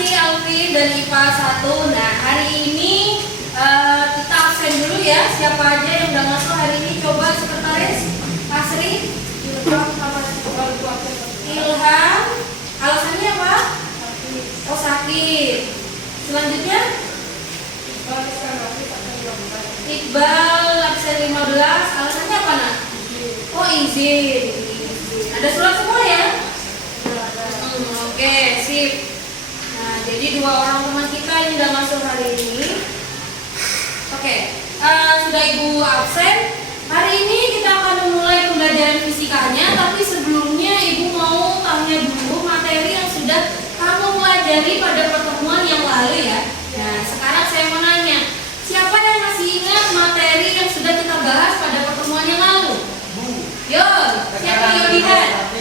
kasih Alvin dan IPA 1. Nah, hari ini kita absen dulu ya. Siapa aja yang udah masuk hari ini? Coba sekretaris Asri, Ilham. Alasannya apa? Oh, sakit. Selanjutnya Iqbal absen 15. Alasannya apa, Nak? Oh, izin. Ada surat semua ya? Oke, sip. Nah, jadi 2 orang teman kita yang udah masuk hari ini. Oke, sudah Ibu absen. Hari ini kita akan memulai pembelajaran fisikanya, tapi sebelumnya Ibu mau tanya dulu materi yang sudah kamu pelajari pada pertemuan yang lalu ya. Nah, sekarang saya mau nanya, siapa yang masih ingat materi yang sudah kita bahas pada pertemuan yang lalu? Yo, siapa yang lihat?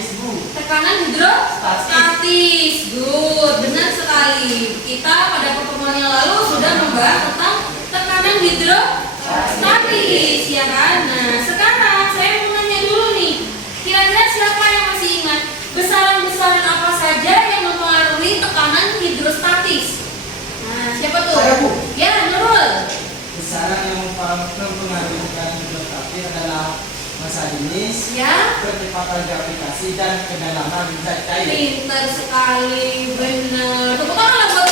Tekanan hidrostatis. Good, benar sekali. Kita pada pertemuan yang lalu sudah membahas tentang tekanan hidrostatis, ya kan? Nah, sekarang saya mau nanya dulu nih. Kira-kira siapa yang masih ingat besaran-besaran apa saja yang mempengaruhi tekanan hidrostatis? Nah, siapa tuh? Saya, Bu. Ya, Nurul. Besaran yang mempengaruhi tekanan hidrostatis adalah massa jenis, Ya. kecepatan gravitasi, dan kedalaman zat cair. Pintar sekali, benar. Tepuk tangan lah buat.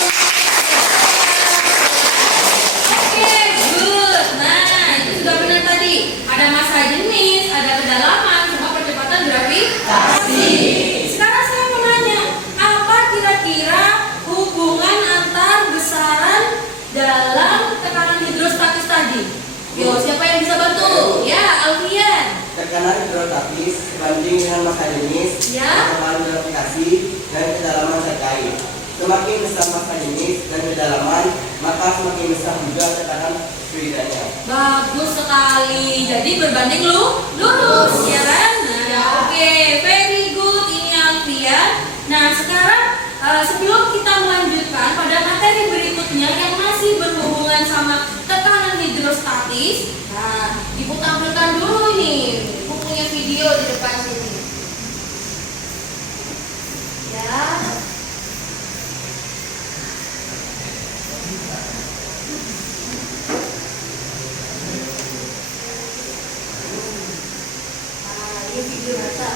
Oke, good. Nah, itu sudah benar tadi. Ada massa jenis, ada kedalaman, sama percepatan gravitasi. Sekarang saya mau nanya, apa kira-kira hubungan antar besaran dalam tekanan hidrostatis tadi? Yo, siapa yang bisa bantu? Ya, Alfian. Tekanan hidrostatis sebanding dengan massa jenis, Ya. kecepatan gravitasi, dan kedalaman zat cair. Semakin besar massa jenis dan kedalaman, maka semakin besar juga tekanan fluidanya. Bagus sekali. Jadi berbanding lurus, ya kan? Nah, oke, very good. Ini Alfian. Nah, sekarang sebelum kita melanjutkan pada materi berikutnya yang masih berhubungan sama tekanan hidrostatis, nah, Ibu tampilkan dulu nih. Ibu punya video di depan sini. Ya. Nah, ini video data.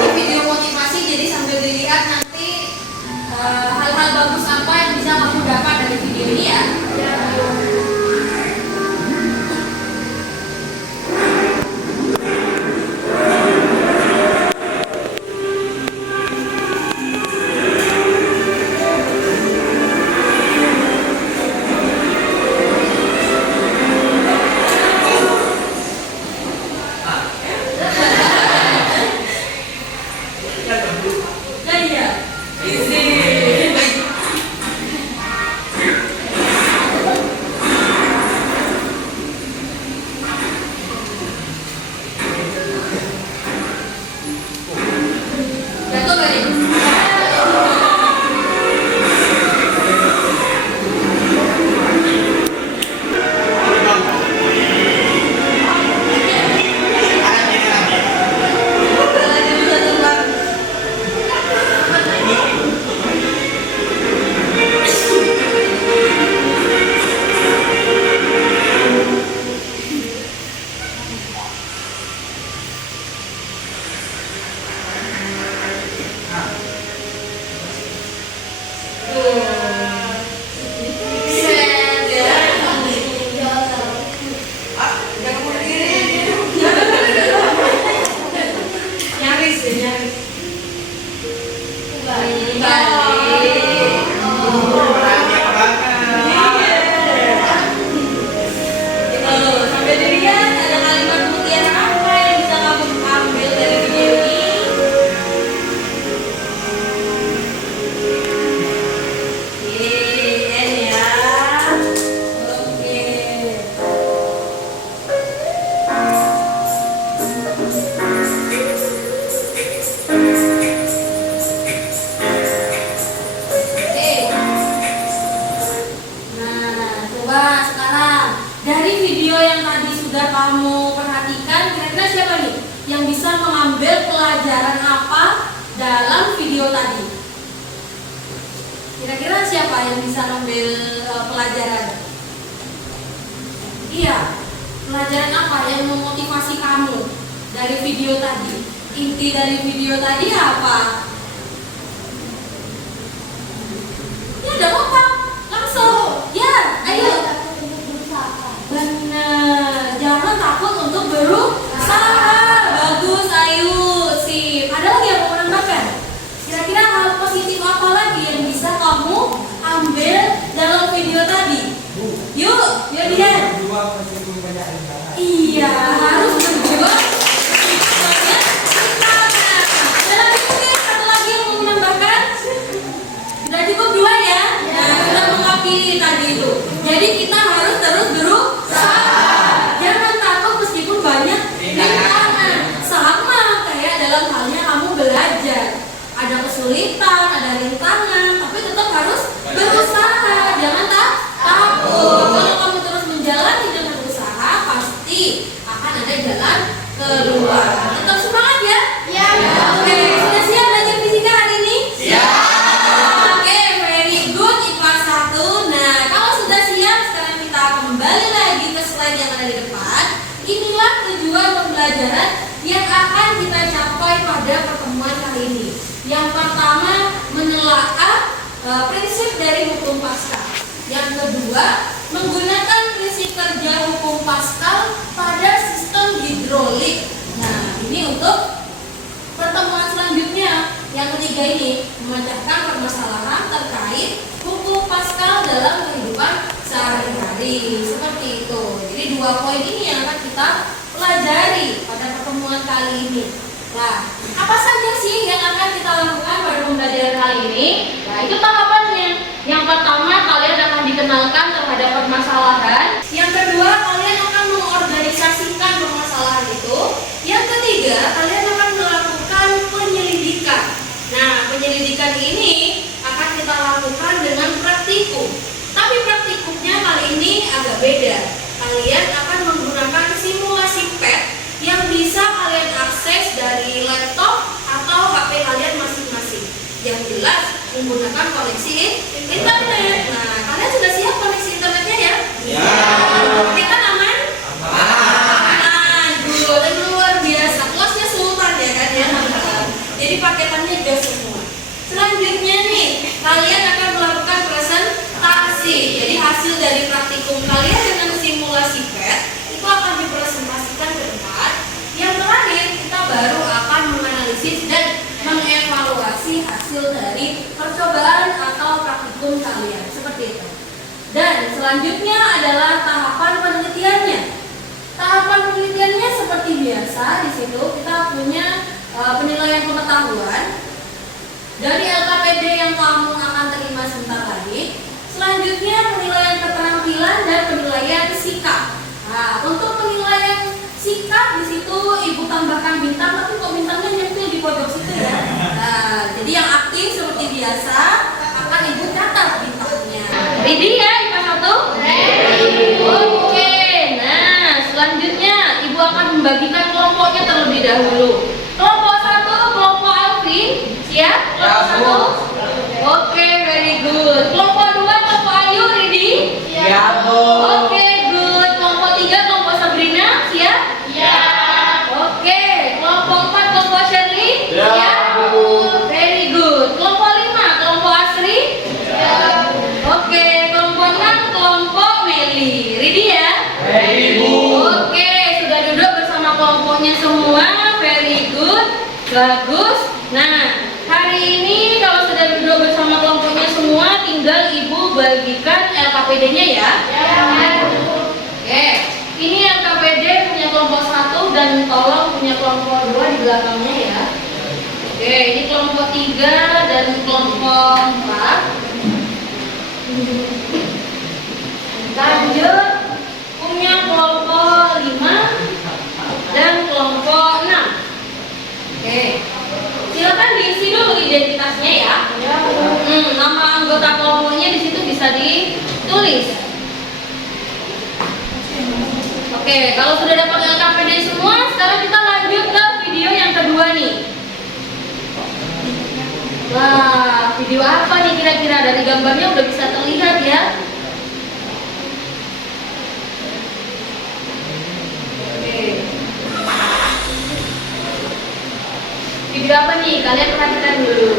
Ini video motivasi, jadi sambil dilihat nanti hal-hal bagus apa yang bisa kamu dapat dari video ini ya. Dari video yang tadi sudah kamu perhatikan, kira-kira siapa nih yang bisa mengambil pelajaran apa dalam video tadi? Kira-kira siapa yang bisa mengambil pelajaran? Iya, pelajaran apa yang memotivasi kamu dari video tadi? Inti dari video tadi apa? Ya, udah apa? Langsung. Ya, ayo. Benar, jangan takut untuk berusaha. Bagus, ayo. Sip. Ada lagi yang mau menambahkan? Kira-kira hal positif apa lagi yang bisa kamu ambil dalam video tadi? Yuk lihat. Berjuang meskipun banyak rintangan. Iya, harus berjuang. Banyak rintangan. Ada lagi mungkin satu lagi yang mau menambahkan? Sudah cukup 2 ya? Nah, sudah mewakili tadi itu. Jadi kita harus terus berusaha. Jangan takut meskipun banyak rintangan. Sama kayak dalam halnya kamu belajar. Ada kesulitan, ada rintangan, tapi tetap harus berusaha. Jangan takut. Kalau kamu terus menjalani dengan berusaha, pasti akan ada jalan keluar. Tetap semangat ya? Ya. Oke, sudah siap belajar fisika hari ini? Siap. Oke, very good. IPA 1. Nah, kalau sudah siap, sekarang kita kembali lagi ke slide yang ada di depan. Inilah tujuan pembelajaran yang akan kita capai pada pertemuan kali ini. Yang pertama, menelaah prinsip dari hukum Pascal. Yang kedua, menggunakan prinsip kerja hukum Pascal pada sistem hidrolik. Nah, ini untuk pertemuan selanjutnya. Yang ketiga ini, memecahkan permasalahan terkait hukum Pascal dalam kehidupan sehari-hari. Seperti itu. Jadi 2 poin ini yang akan kita pelajari pada pertemuan kali ini. Nah, apa saja sih yang akan kita lakukan pada pembelajaran kali ini? Nah, itu tahapannya. Yang pertama, kalian akan dikenalkan terhadap permasalahan. Yang kedua, kalian akan mengorganisasikan permasalahan itu. Yang ketiga, kalian akan melakukan penyelidikan. Nah, penyelidikan ini akan kita lakukan dengan praktikum. Tapi praktikumnya kali ini agak beda. Kalian akan menggunakan simulasi PET yang bisa kalian akses dari laptop atau HP kalian masing-masing. Yang jelas menggunakan koneksi internet. Nah, kalian sudah siap koneksi internetnya ya? Ya. Kita aman? Aman. Dan luar biasa. Kelasnya sultan ya kan ya? Jadi paketannya gas semua. Selanjutnya nih, kalian akan melakukan presentasi. Jadi hasil dari praktikum kalian dengan simulasi PET itu akan dipresentasikan ke depan. Yang terakhir, kita baru akan menganalisis dan mengevaluasi hasil dari percobaan atau praktikum kalian. Seperti itu. Dan selanjutnya adalah tahapan penelitiannya. Tahapan penelitiannya seperti biasa. Di situ kita punya penilaian pengetahuan dari LKPD yang kamu akan terima sebentar lagi. Selanjutnya penilaian keterampilan dan penilaian sikap. Nah, untuk penilaian sikap di situ ibu tambahkan bintang, tapi kok bintangnya nyempil di pojok situ ya. Nah, jadi yang aktif seperti biasa akan ibu catat bintangnya. Ready ya IPA 1? Ready. Oke. Nah, selanjutnya ibu akan membagikan kelompoknya terlebih dahulu. Kelompok 1, kelompok Alvin. Siap? Kelompok 1. Oke, very good. Kelompok 2, kelompok Ayu, ready? Ya, Bu. Oke, good. Kelompok 3, kelompok Sabrina, siap? Ya. Oke, kelompok 4, kelompok Shirley? Ya, Bu. Very good. Kelompok 5, kelompok Asri? Ya. Oke, kelompok 6, kelompok Meli. Ready ya? Ready, Bu. Oke, sudah duduk bersama kelompoknya semua. Very good. Bagus. Nah, hari ini kalau sudah duduk bersama kelompoknya semua, tinggal ibu bagikan LKPD-nya ya. Oke, ini LKPD punya kelompok 1 dan tolong punya kelompok 2 di belakangnya ya. Oke, ini kelompok 3 dan kelompok 4. Lanjut, punya kelompok 5 dan kelompok 6. Oke, silakan diisi dulu identitasnya ya. Nama anggota kelompoknya di situ bisa ditulis. Oke, kalau sudah dapat LKPD semua, sekarang kita lanjut ke video yang kedua nih. Wah, video apa nih kira-kira? Dari gambarnya udah bisa terlihat ya. Oke. Video apa nih? Kalian perhatikan dulu.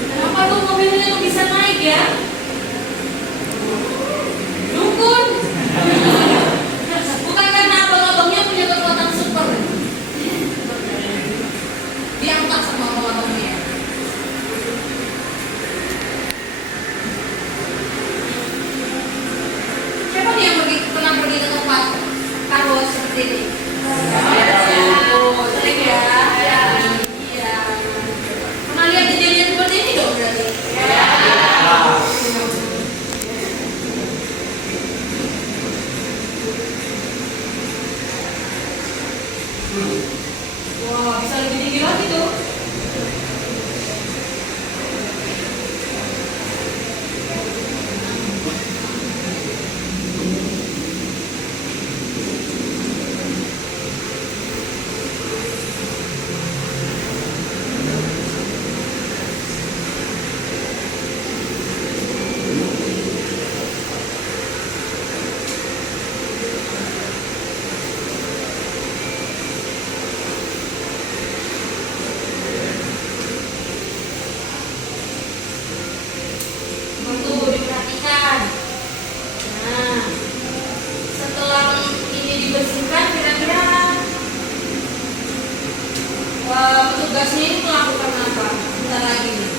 Kenapa tuh mobilnya bisa naik ya? Dukun. Bukan karena abang-abangnya punya kekuatan super. Diangkat sama abang-abangnya. Siapa nih yang pernah pergi ke tempat karo seperti ini? Oh, sering ya? Iya. Pernah lihat kejadian seperti ini dong berarti? Wah, bisa lebih tinggi lagi tuh. Tuh diperhatikan. Nah, setelah ini dibersihkan, kira-kira petugasnya ini melakukan apa? Bentar lagi nih.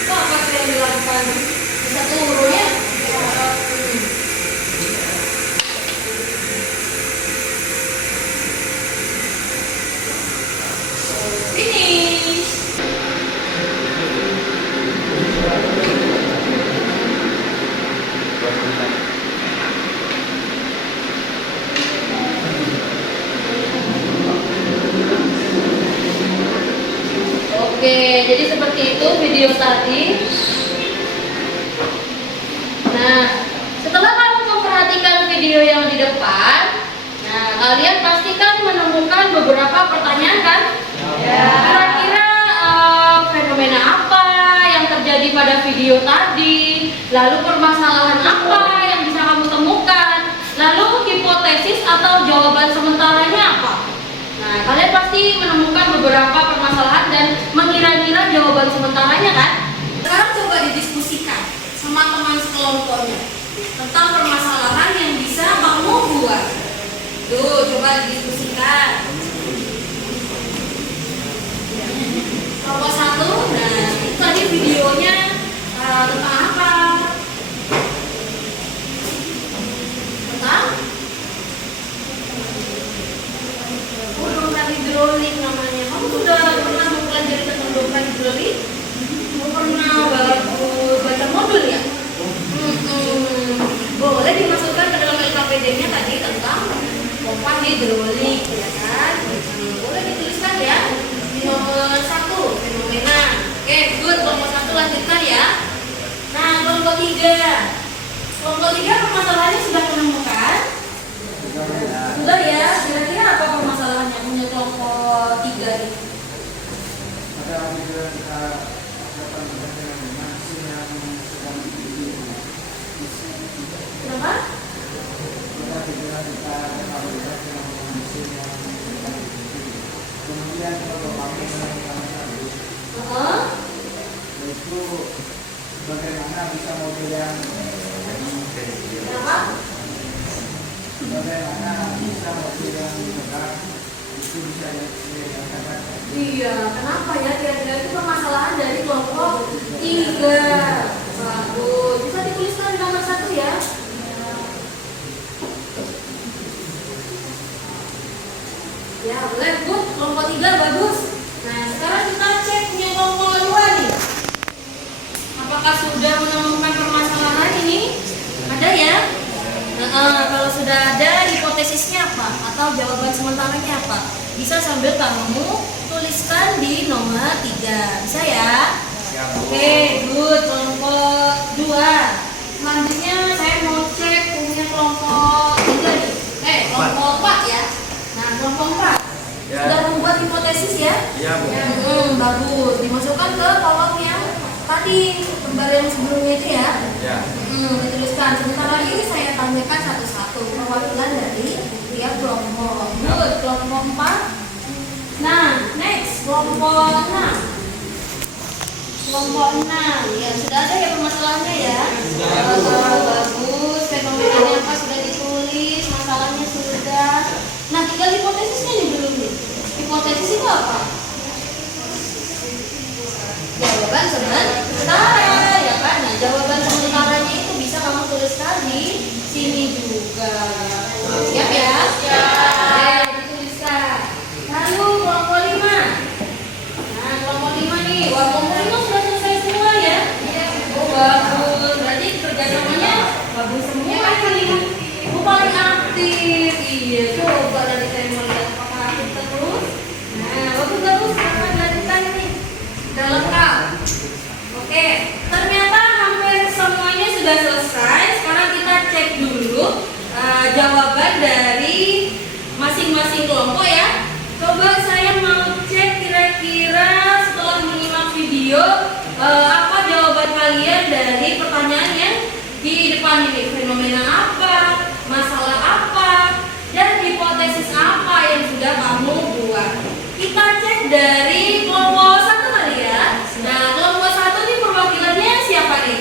Itu apa sih yang dilakukan? Bisa turun ya? Finish. Oke, jadi seperti itu video tadi. Nah, setelah kamu memperhatikan video yang di depan, nah kalian pastikan menemukan beberapa pertanyaan kan? Kira-kira fenomena apa yang terjadi pada video tadi? Lalu permasalahan apa yang bisa kamu temukan? Lalu hipotesis atau jawaban sementaranya apa? Nah, kalian pasti menemukan beberapa permasalahan dan mengira-ngira jawaban sementaranya kan? Sekarang coba didiskusikan sama teman sekelompoknya tentang permasalahan yang bisa kamu buat. Tuh, coba didiskusikan. Kelompok satu, nah itu tadi videonya tentang apa? Tentang dompet hidrolik namanya. Kamu sudah pernah mempelajari tentang dompet hidrolik? Kamu pernah baca modul ya? Boleh dimasukkan ke dalam LKPD-nya tadi tentang pompa hidrolik, ya kan? Boleh dituliskan ya. Nomor 1, fenomena. Oke, good. Kelompok 1 lanjutkan ya. Nah, kelompok 3. Kelompok 3 permasalahannya sudah menemukan? Sudah ya. Kira-kira apa permasalahannya punya kelompok 3 ini? Kenapa? Kemudian kalau kami itu bagaimana bisa mobil yang Kenapa? bagaimana bisa mobil yang besar itu bisa dikatakan. Iya, kenapa ya? Kira-kira itu permasalahan dari kelompok 3. Bagus. Bisa dituliskan tuliskan nomor 1 ya. Ya, boleh, Bu. Kelompok 3 bagus. Nah, sekarang kita cek punya kelompok 2 nih. Apakah sudah menemukan permasalahan ini? Ada ya? Kalau sudah ada, hipotesisnya apa? Atau jawaban sementaranya apa? Bisa sambil kamu tuliskan di nomor 3. Bisa ya? Oke, good. Kelompok 2. Selanjutnya saya mau cek punya kelompok 3 nih. Kelompok 4 ya. Nah, kelompok 4 Ya. sudah membuat hipotesis ya? Iya, Bu. Bagus. Dimasukkan ke kolom yang tadi, lembar yang sebelumnya itu ya. Ya. Dituliskan. Sebentar lagi saya tanyakan satu-satu perwakilan dari tiap kelompok. Good. Kelompok 4. Nah, next kelompok 6. Kelompok 6. Ya, sudah ada ya permasalahannya ya? Bagus. Fenomenanya apa sudah ditulis, masalahnya sudah. Nah, tinggal hipotesisnya nih belum nih. Hipotesis itu apa? Jawaban sementara, ya kan? Nah, jawaban sementaranya itu bisa kamu tuliskan di sini juga. Siap ya? Siap. Dituliskan. Lalu kelompok 5. Nah, kelompok 5 nih. Wah, kelompok 5 sudah selesai semua ya? Oh, bagus. Berarti kerjasamanya bagus semua kan nih? Oh, paling aktif. Iya, coba nanti saya mau lihat apakah aktif terus. Nah, bagus-bagus. Sekarang lanjutkan nih. Sudah lengkap. Oke, ternyata hampir semuanya sudah selesai. Sekarang kita cek dulu jawaban dari masing-masing kelompok ya. Coba saya mau cek kira-kira setelah menyimak video apa jawaban kalian dari pertanyaan yang di depan ini. Fenomena apa, masalah apa, dan hipotesis apa yang sudah kamu buat. Kita cek dari kelompok 1 kali ya. Nah, kelompok 1 nih perwakilannya siapa nih?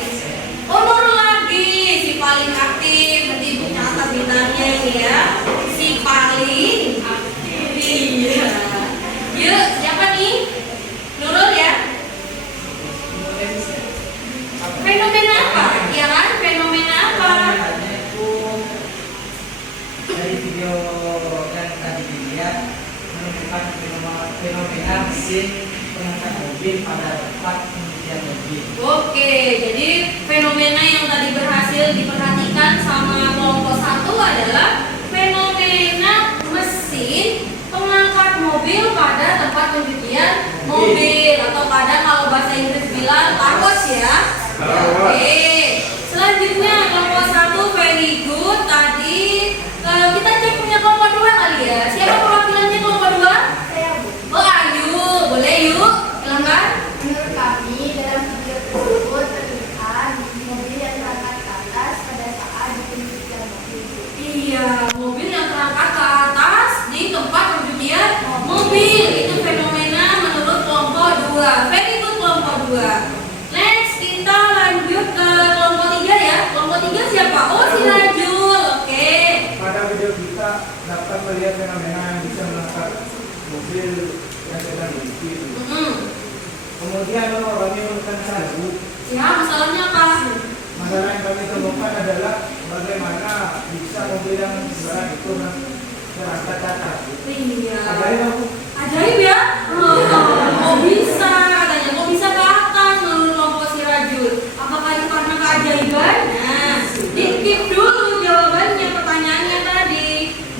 Oh, Nurul lagi, si paling aktif. Nanti Ibu catat bintangnya ini ya. Si paling aktif. Iya. Yuk, siapa nih? Nurul ya? Fenomena apa? Iya kan? Fenomena apa? Dari video yang tadi dilihat menunjukkan fenomena mesin pengangkat mobil pada tempat pengujian mobil. Oke, jadi fenomena yang tadi berhasil diperhatikan sama kelompok 1 adalah fenomena mesin pengangkat mobil pada tempat pencucian mobil, atau pada kalau bahasa Inggris bilang car wash ya. Oke, selanjutnya kelompok 1 very good. Tadi kita cek punya kelompok 2 kali ya. Siapa perwakilannya kelompok 2? Saya, Bu. Oh, Ayu, boleh yuk silahkan. Menurut kami, dalam video tersebut terlihat mobil yang terangkat ke atas pada saat di pencucian mobil. Iya, mobil yang terangkat ke atas di tempat pencucian mobil. Itu fenomena menurut kelompok 2. Very good kelompok 2. Next, kita lanjut ke kelompok 3 ya. Kelompok 3 siapa? Oh, si Rajul. Oke. Pada video kita dapat melihat fenomena yang bisa mengangkat mobil yang sedang diuji. Kemudian kami menemukan satu. Ya, masalahnya apa? Masalah yang kami temukan adalah bagaimana bisa mobil yang sembarang itu terangkat ke atas. Iya. Ajaib aku. Ajaib ya? Kok bisa katanya? Kok bisa ke atas menurut kelompok si Rajul? Apakah itu karena keajaiban? Nah, di-keep dulu jawabannya pertanyaannya tadi.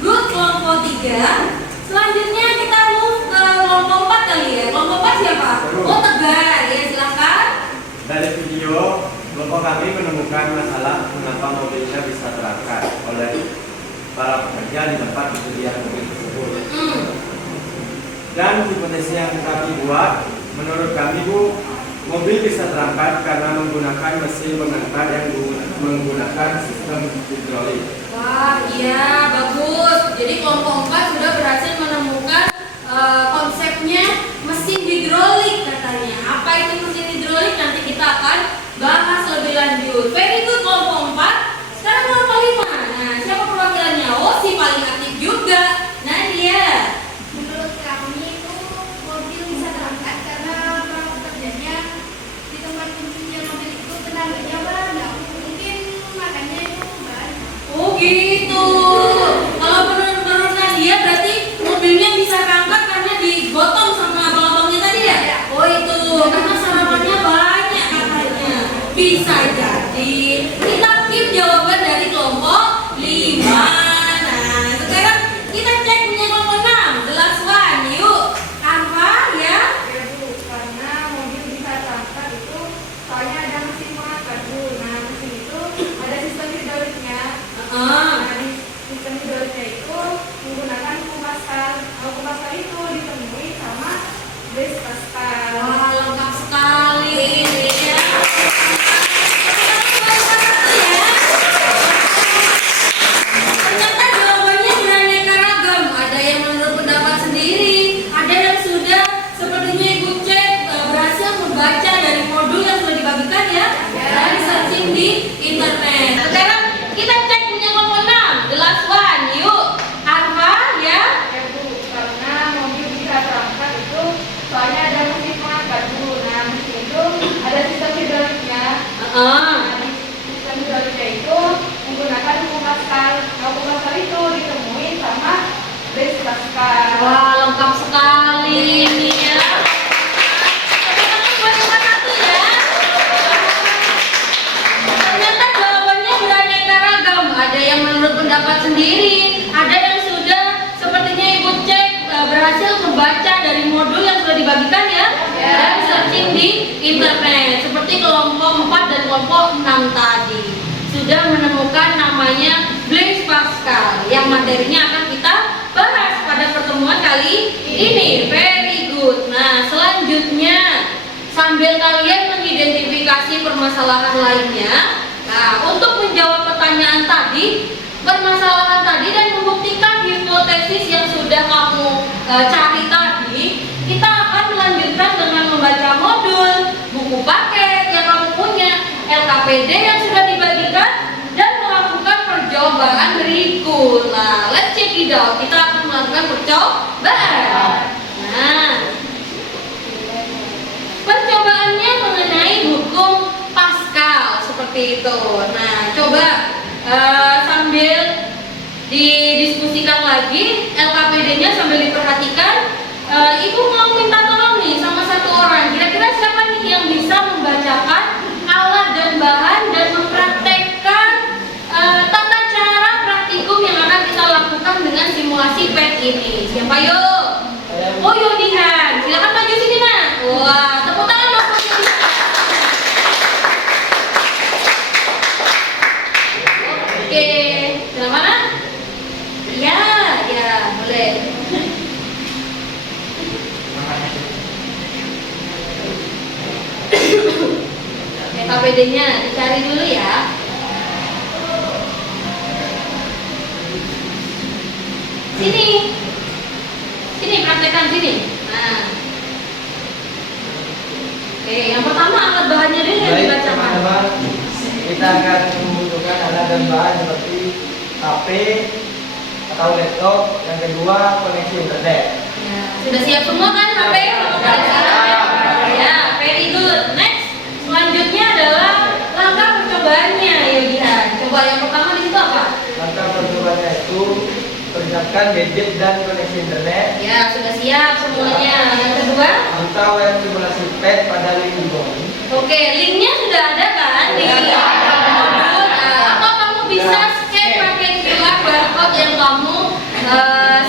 Good kelompok 3. Selanjutnya kita move ke kelompok 4 kali ya. Kelompok 4 siapa? Oh, Tegar. Ya, silahkan. Dari video, kelompok kami menemukan masalah mengapa mobilnya bisa terangkat oleh para pekerja di tempat pencucian mobil tersebut. Dan hipotesis yang kami buat, menurut kami Bu, mobil bisa terangkat karena menggunakan mesin pengangkat yang menggunakan sistem hidrolik. Wah, iya, bagus. Jadi kelompok 4 sudah berhasil menemukan konsepnya mesin hidrolik katanya. Apa itu mesin hidrolik? Nanti kita akan bahas lebih lanjut. Very good kelompok 4. Sekarang kelompok 5. Nah, siapa perwakilannya? Oh, si paling aktif juga. Nadia. Menurut kami itu mobil bisa terangkat karena para pekerjanya di tempat pencucian mobil itu tenaganya banyak. Mungkin Bisa jadi. Kita keep jawaban dari kelompok 5. Nah, sekarang kita cek punya kelompok 6. The last one, yuk. Apa ya? Ya Bu, karena mobil bisa terangkat itu soalnya ada mesin pengangkat Bu. Nah, mesin itu ada sistem hidroliknya. Nah, di sistem hidroliknya itu menggunakan kupas kar. Kalau kupas kar itu ditemui sama base pascal. Wah, lengkap sekali ini ya. Ternyata jawabannya beraneka ragam. Ada yang menurut pendapat sendiri, ada yang sudah sepertinya Ibu cek berhasil membaca dari modul yang sudah dibagikan ya, dari searching di internet. Sekarang kita cek punya kelompok 6, the last one, yuk. Apa ya? Ya Bu, karena mobil bisa terangkat itu soalnya ada mesin pengangkat Bu. Nah, mesin itu ada sistem hidroliknya. Nah, di sistem hidroliknya itu menggunakan kupas kar. Kalau kupas kar itu ditemui sama base pascal. Wah, lengkap sekali ini ya. Teman-teman buat yang satu ya. Ternyata jawabannya beraneka ragam. Ada yang menurut pendapat sendiri, ada yang sudah sepertinya Ibu cek berhasil membaca dari modul yang sudah dibagikan ya, dan searching di internet. Seperti kelompok 4 dan kelompok 6 tadi sudah menemukan namanya Blaise Pascal yang materinya akan kita bahas pada pertemuan kali ini. Very good. Nah, selanjutnya sambil kalian mengidentifikasi permasalahan lainnya, nah untuk menjawab pertanyaan tadi, permasalahan tadi dan membuktikan hipotesis yang sudah kamu cari tadi, kita akan melanjutkan dengan membaca modul, buku paket yang kamu punya, LKPD yang sudah dibagikan, dan melakukan percobaan berikut. Nah, let's check it out. Kita akan melakukan percobaan. Nah, percobaannya mengenai hukum Pascal seperti itu. Nah, coba sambil didiskusikan lagi LKPD-nya sambil diperhatikan. Ibu mau minta tolong nih sama satu orang. Kira-kira siapa nih yang bisa membacakan alat dan bahan dan mempraktekkan tata cara praktikum yang akan kita lakukan dengan simulasi PET ini? Siapa yuk? Oh Yodihan, silakan maju sini nak. Wah, tepuk tangan dong buat Yodihan. Oke, sebelah mana? Ya, ya, boleh. KPD-nya dicari dulu ya. Sini, sini praktekkan sini. Nah, oke, yang pertama alat bahannya dulu yang Baik dibacakan. teman-teman, kita akan membutuhkan alat dan bahan seperti HP atau laptop. Yang kedua, koneksi internet. Ya, sudah siap semua kan HP? Ya, very good. Next, selanjutnya adalah langkah percobaannya, Yodihan. Coba yang pertama di situ apa? Langkah percobaannya itu persiapkan gadget dan koneksi internet. Ya, sudah siap semuanya. Yang kedua? Buka web simulasi PET pada link di bawah ini. Oke, linknya sudah ada kan di modul. Atau kamu bisa scan pakai QR barcode yang kamu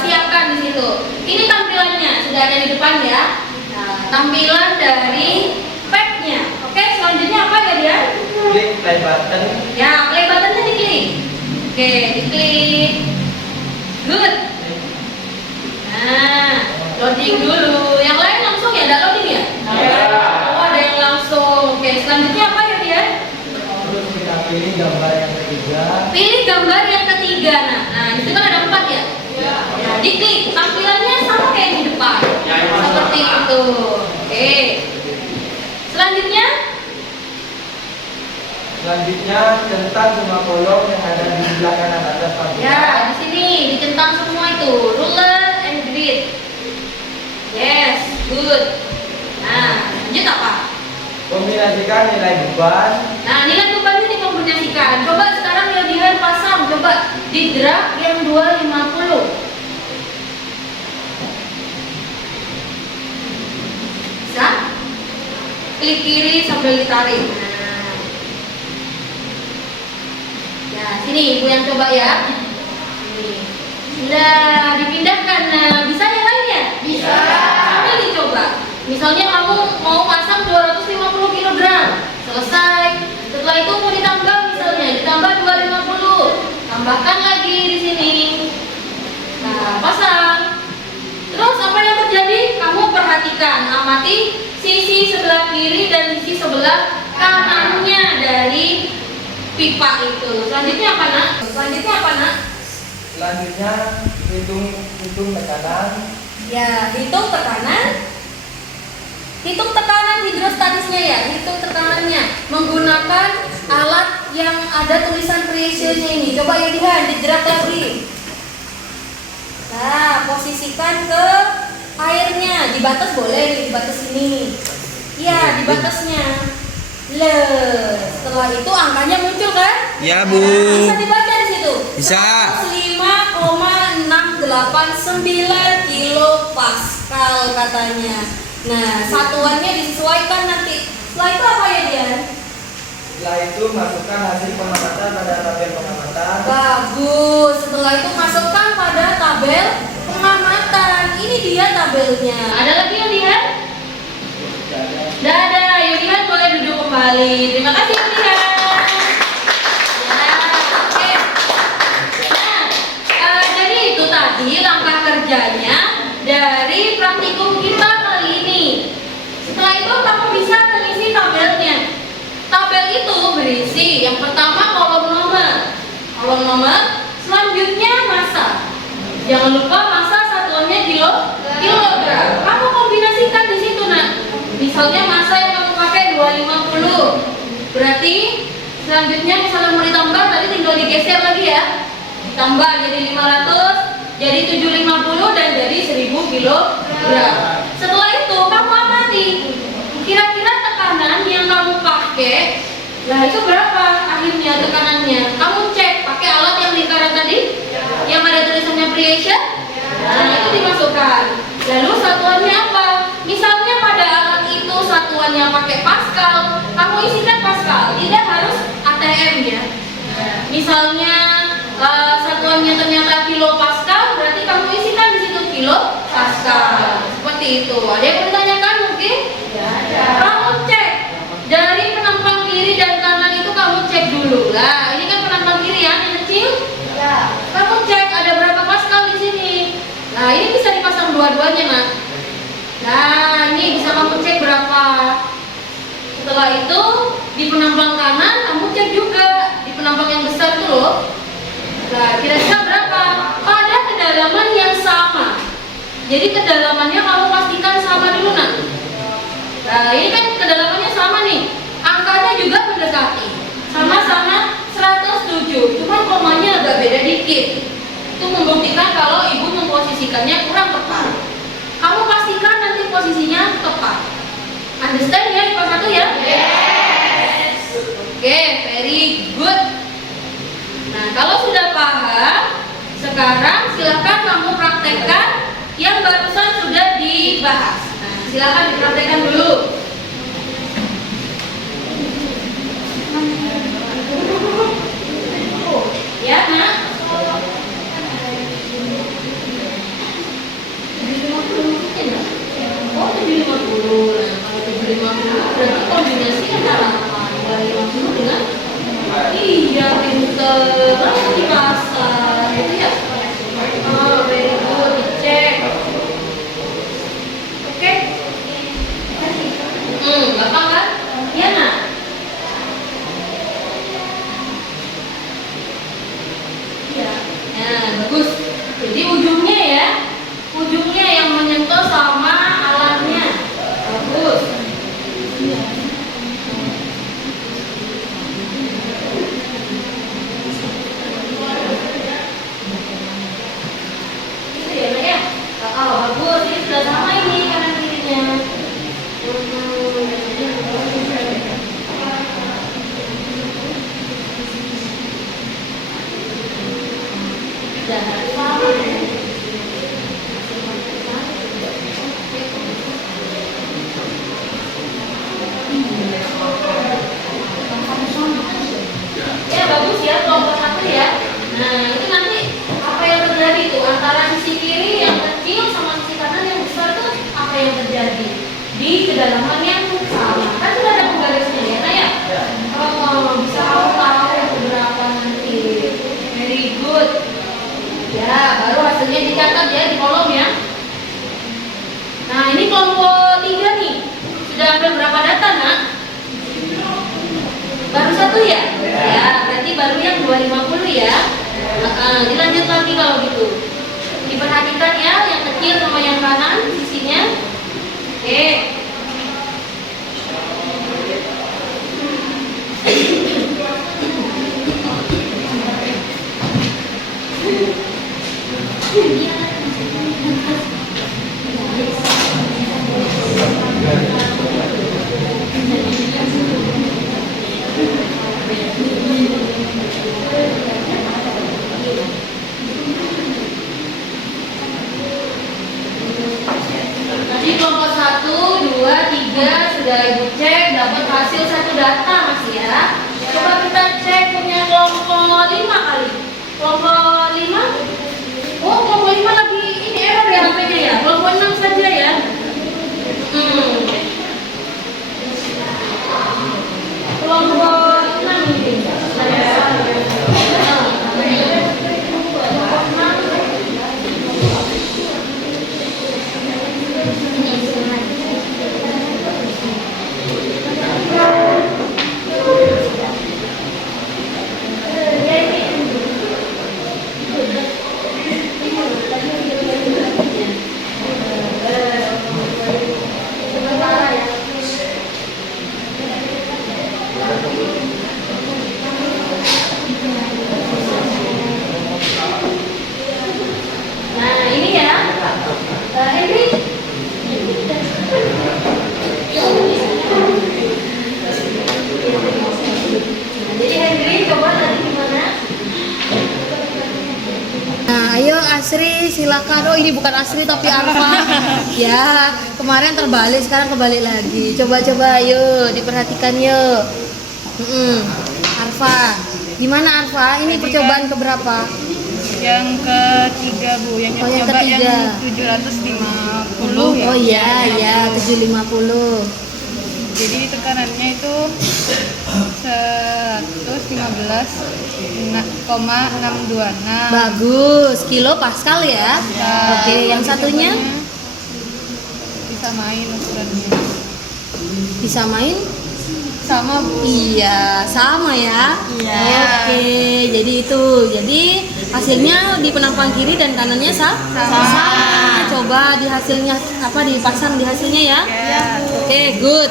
siapkan di situ. Ini tampilannya sudah ada di depan ya. Nah, tampilan dari PET-nya. Oke, selanjutnya apa ya dia? Klik play button. Ya, play buttonnya diklik. Oke, diklik. Good. Nah, loading dulu. Yang lain langsung ya, ada loading ya? Oh, ada yang langsung. Oke, selanjutnya apa ya dia? Terus kita pilih gambar yang ketiga. Pilih gambar yang ketiga. Nah, itu kan ada 4 ya? Ya, diklik. Tampilannya sama kayak di depan. Seperti itu. Oke. Selanjutnya, centang semua kolom yang ada di sebelah kanan atas tabel. ya di sini dicentang semua itu ruler and grid. Yes, good. Nah, lanjut apa? Kombinasikan nilai beban. Nah, nilai bebannya dikombinasikan. Coba sekarang Yodihan pasang. Coba di drag yang 250. Bisa? Klik kiri sambil ditarik. Nah, sini ibu yang coba ya. Nih. Nah, dipindahkan. Nah, bisa yang lainnya? Bisa. Sambil dicoba. Misalnya kamu mau pasang 250 kg. Selesai. Setelah itu mau ditambah misalnya, ditambah 250. Tambahkan lagi di sini. Nah, pasang. Terus apa yang terjadi? Kamu perhatikan, amati sisi sebelah kiri dan sisi sebelah kanannya dari pipa itu. Selanjutnya apa nak? Selanjutnya hitung tekanan. Ya, hitung tekanan. Hitung tekanan hidrostatisnya ya, hitung tekanannya menggunakan alat yang ada tulisan pressure-nya ini. Coba ya lihat, dijerat lagi. Nah, posisikan ke airnya, di batas boleh nih, di batas ini. Ya, di batasnya. Setelah itu angkanya muncul kan? Ya, Bu. Nah, bisa dibaca di situ. Bisa. 5,689 kilopascal katanya. Nah, satuannya disesuaikan nanti. Setelah itu apa ya, Dian? Setelah itu masukkan hasil pengamatan pada tabel pengamatan. Bagus. Setelah itu masukkan pada tabel pengamatan. Ini dia tabelnya. Ada lagi yang lihat? Dadah, Yudihan boleh duduk kembali. Terima kasih Yudihan. Oke. Nah, jadi itu tadi langkah kerjanya dari praktikum kita kali ini. Setelah itu kamu bisa mengisi tabelnya. Tabel itu berisi yang pertama kolom nomor, selanjutnya massa. Jangan lupa massa satuannya kilogram. Kamu kombinasikan di situ nak. Misalnya massa yang kamu pakai 250. Berarti selanjutnya misalnya mau ditambah tadi tinggal digeser lagi ya. Tambah jadi 500, jadi 750 dan jadi 1000 kilogram. Setelah itu kamu amati kira-kira tekanan yang kamu pakai, lah itu berapa akhirnya tekanannya? Kamu cek pakai alat yang lingkaran tadi, yang ada tulisannya pressure. Nah itu dimasukkan. Lalu satuannya apa? Misalnya pada alat itu satuannya pakai pascal, kamu isikan pascal, tidak harus ATM ya. Misalnya satuannya ternyata kilo pascal, berarti kamu isikan di situ kilo pascal. Seperti itu. Ada yang bertanyakan mungkin? Kamu cek dari penampang kiri dan kanan itu kamu cek dulu. Lah, ini kan penampang kiri ya, yang kecil. Ya. Kamu cek ada berapa pascal di sini. Nah, ini bisa dipasang dua-duanya, nak. Nah, ini bisa kamu cek berapa. Setelah itu di penampang kanan kamu cek juga di penampang yang besar itu loh. Nah, kira-kira berapa? Pada kedalaman yang sama. Jadi kedalamannya kamu pastikan sama dulu, nak. Nah, ini kan kedalamannya sama nih. Angkanya juga mendekati. Sama-sama 107. Cuman komanya agak beda dikit. Itu membuktikan kalau ibu memposisikannya kurang tepat. Kamu pastikan nanti posisinya tepat. Understand ya, kelas 1 ya? Yes. Oke, very good. Nah, kalau sudah paham, sekarang silakan kamu praktekkan yang barusan sudah dibahas. Nah, silakan dipraktekkan dulu. Ya, nak. Oh, 750. Nah, kalau 750 berarti kombinasi antara apa? 250 dengan iya, pinter. Langsung di pasar, gitu ya. Oh, very good, dicek. Oke. Gampang kan? Iya, nak. Iya. Nah, bagus. Jadi ujungnya ya, ujungnya yang menyentuh sama alatnya. Bagus. Gitu ya, Nak ya? Oh, bagus. Ini sudah sama ini kanan kirinya. Dan harus sama. Ya bagus ya, kelompok 1 ya. kedalaman yang sama. Kan sudah ada penggarisnya ya, nah ya. Oh, bisa kamu tahu berapa nanti. Very good. Ya, baru hasilnya dicatat ya di kolom ya. Nah, ini kelompok 3 nih. Sudah ambil berapa data, Nak? Baru 1 ya? Ya, berarti baru yang 250 ya. Dilanjut lagi kalau gitu. Diperhatikan ya, yang kecil sama yang kanan sisinya. Oke. Nanti kelompok 1, 2, 3 sudah Ibu cek, dapat hasil 1 data masih ya. Coba kita cek punya kelompok 5 kali. Kelompok 5? Oh, kelompok 5 lagi ini error ya HP-nya ya. Kelompok 6 saja ya. Kelompok 6 ini. Nah, ini ya. Henry. Jadi Henry coba tadi gimana? Nah, ayo Asri silakan. Oh, ini bukan Asri tapi Arfa. Ya, kemarin terbalik, sekarang kebalik lagi. Coba-coba ayo diperhatikan yuk. Arfa. Gimana Arfa? Ini percobaan keberapa? Yang ketiga Bu, yang Oh, yang coba ketiga. yang 750 ya. Oh iya, ya 750. Jadi tekanannya itu 115,626. Bagus, kilo Pascal ya. Nah, Oke, yang satunya bisa main ukurannya. bisa main? Sama Bu. Iya, sama ya. Iya. Oke, jadi itu. Jadi hasilnya di penampang kiri dan kanannya sama. Coba di hasilnya apa dipasang di hasilnya ya. Ya. Oke, good.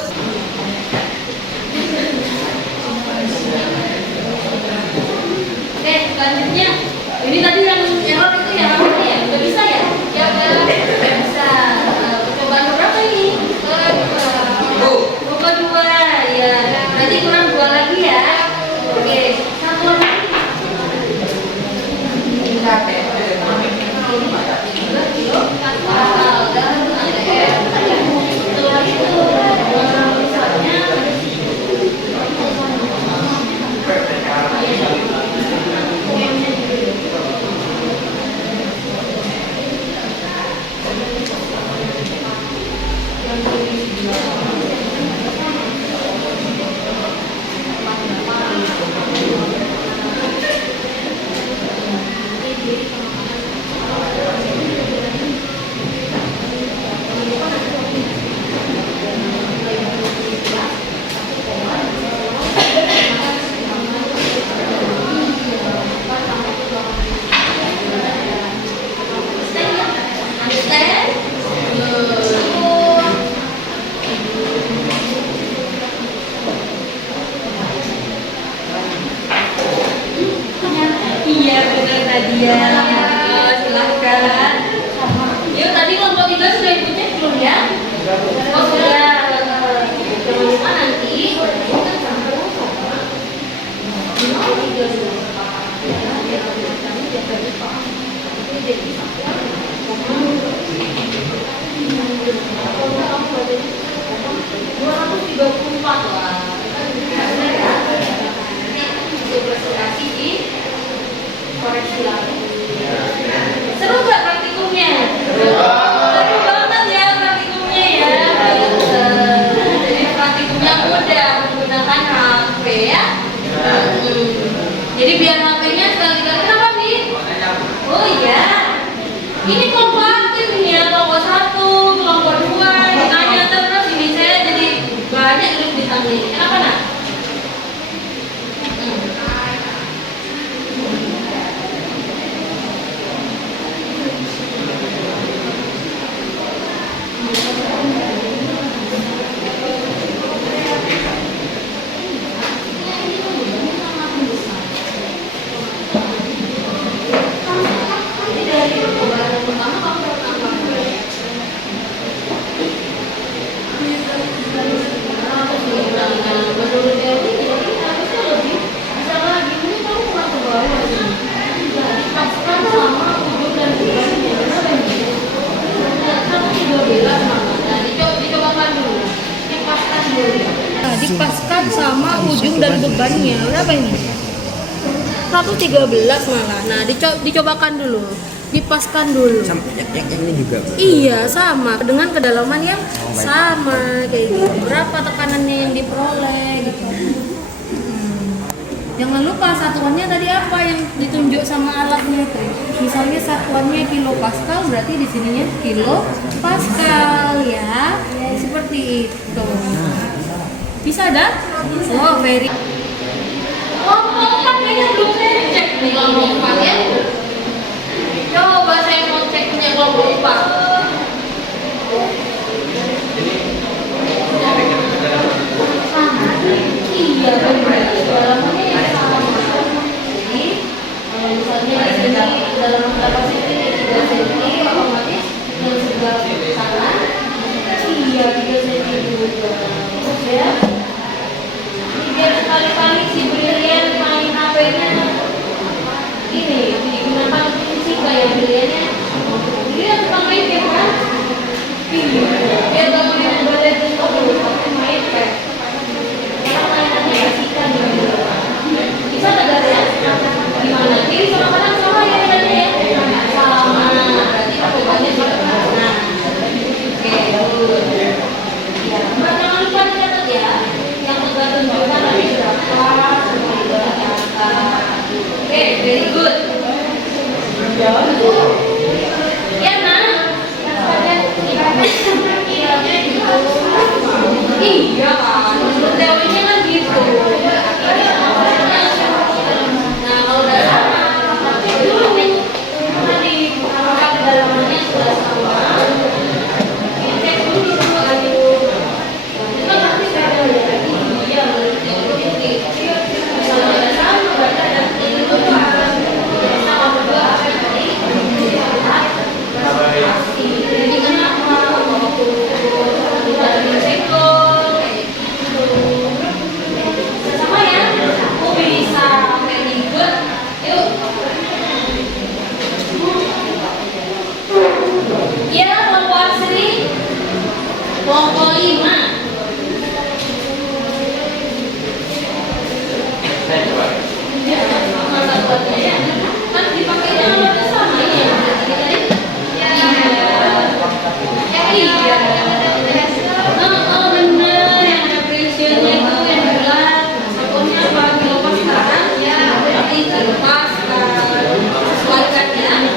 Oke, selanjutnya ini tadi yang error itu ya, apa ya? Udah bisa ya? Ya udah bisa. Percobaan berapa ini? Kedua, ya. Berarti kurang 2 lagi ya. Oke, satu lagi. Iya benar Nadia. Silahkan. Yuk tadi kelompok 3 sudah Ibu cek belum ya? Oh sudah. Jangan lupa nanti. Koreksi lagi. Seru nggak praktikumnya? Seru banget ya praktikumnya ya. dari bebannya. Berapa ini? 113 malah. Nah, dicobakan dulu. Dipaskan dulu. Yang ini juga. Iya, sama dengan kedalaman yang sama kayak gitu. Berapa tekanannya yang diperoleh gitu. Jangan lupa satuannya tadi apa yang ditunjuk sama alatnya itu. Misalnya satuannya kilo pascal, berarti di sininya kilo pascal ya. Seperti itu. Bisa dah? Oh, very. Lompat kayaknya belum saya cek nih lompat ya. Coba saya mau cek punya lompat. Iya benar. Dalamannya yang sama. Jadi misalnya di sini dalam kapasitas 3 cm otomatis yang sebelah kanan iya 3 cm juga. Ya. Ini biar sekali-kali si Brilian main HP-nya ini digunakan fisika ya Briliannya. Brilian tukang main game kan? Iya. Dia gak main bola dulu, tapi main kayak mainannya fisika gitu. Bisa nggak ya? Gimana? Kiri sama kanan sama ya bedanya ya? Sama. Berarti perbedaannya juga sama. Oke, good. Ya, Mbak jangan lupa dicatat ya. Yang sudah tunjukkan tadi berapa, semua dicatat. Oke, very good. Ya, Nak. Iya kan, menurut teorinya kan gitu. Nah kalau udah sama, tadi apakah kedalamannya sudah sama? Cek dulu kita pasti beda ya. Iya, menurut teorinya gitu. Kalau udah sama, berarti ada ketentuan. Sama berdua apa yang tadi? Pasti. Jadi kenapa? Waktu kita berseko. Sama ya, aku bisa very good. Yuk. Ya, kelompok asli, kelompok 5. Ya, masa buatnya ya. Kan dipakainya alatnya sama ya. Iya. Oh bener, yang ada pressure-nya itu yang bulat. Satunya apa? Kilo pascal. Ya, berarti kilo pascal. Sesuaikan ya.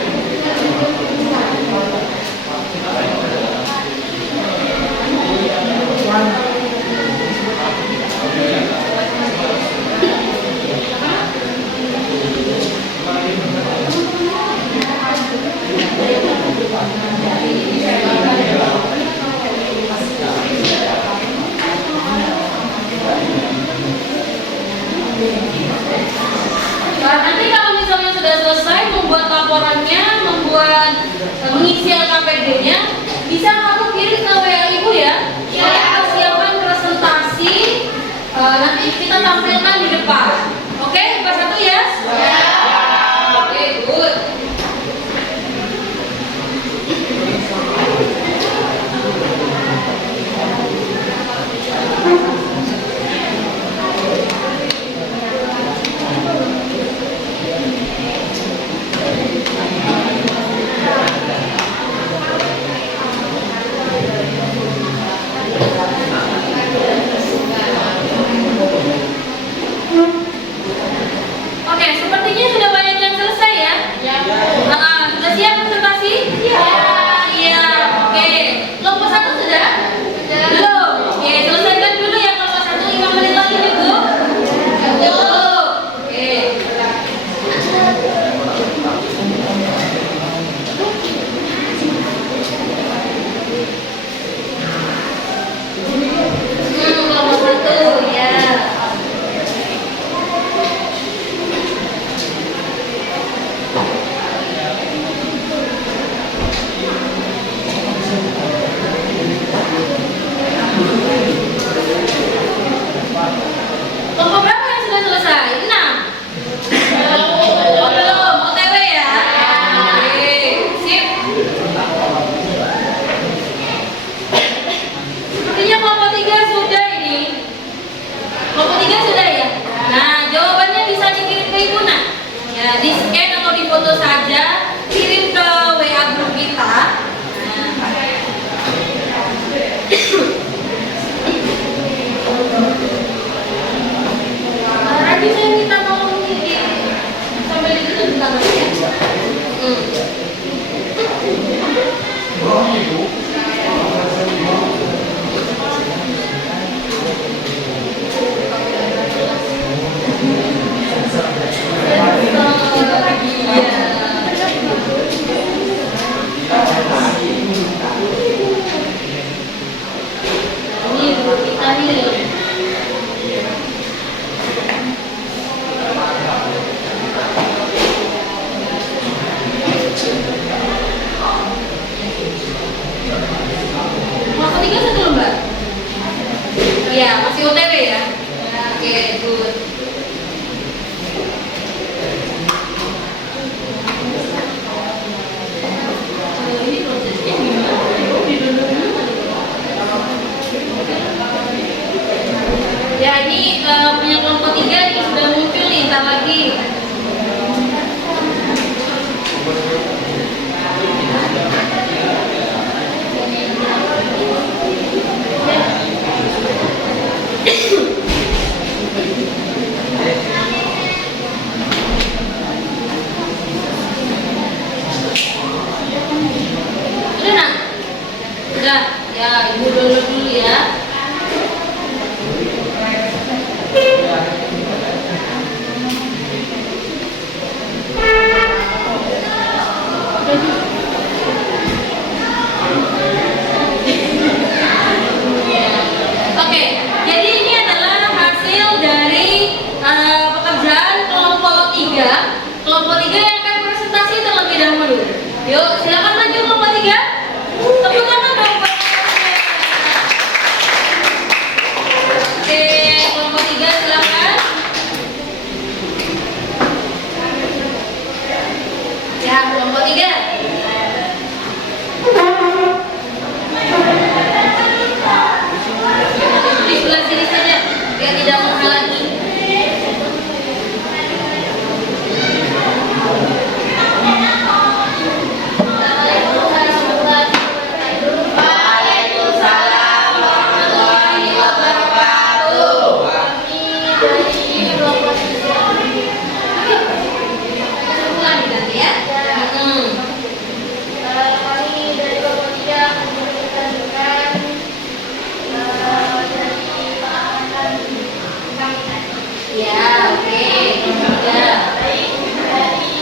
Nah, nanti kalau misalnya sudah selesai membuat laporannya, mengisi LKPD-nya, bisa kamu kirim ke WA Ibu ya. Saya persiapkan presentasi, nanti kita tampilkan di depan. Oke, Pak satu ya? Ya. Oke, good. Kelompok 3 yang akan presentasi terlebih dahulu. Yuk, silakan maju kelompok 3. Tepuk tangan dong buat kelompoknya. Oke, kelompok 3 silakan. Ya, kelompok 3. Di sebelah sini saja, biar tidak menghalangi. Waalaikumsalam warahmatullahi wabarakatuh. Ulangi nanti ya. Kami dari kelompok 3 akan mempresentasikan dari pengalaman kami tadi. Ya, oke. Kelompok 3. Baik, dari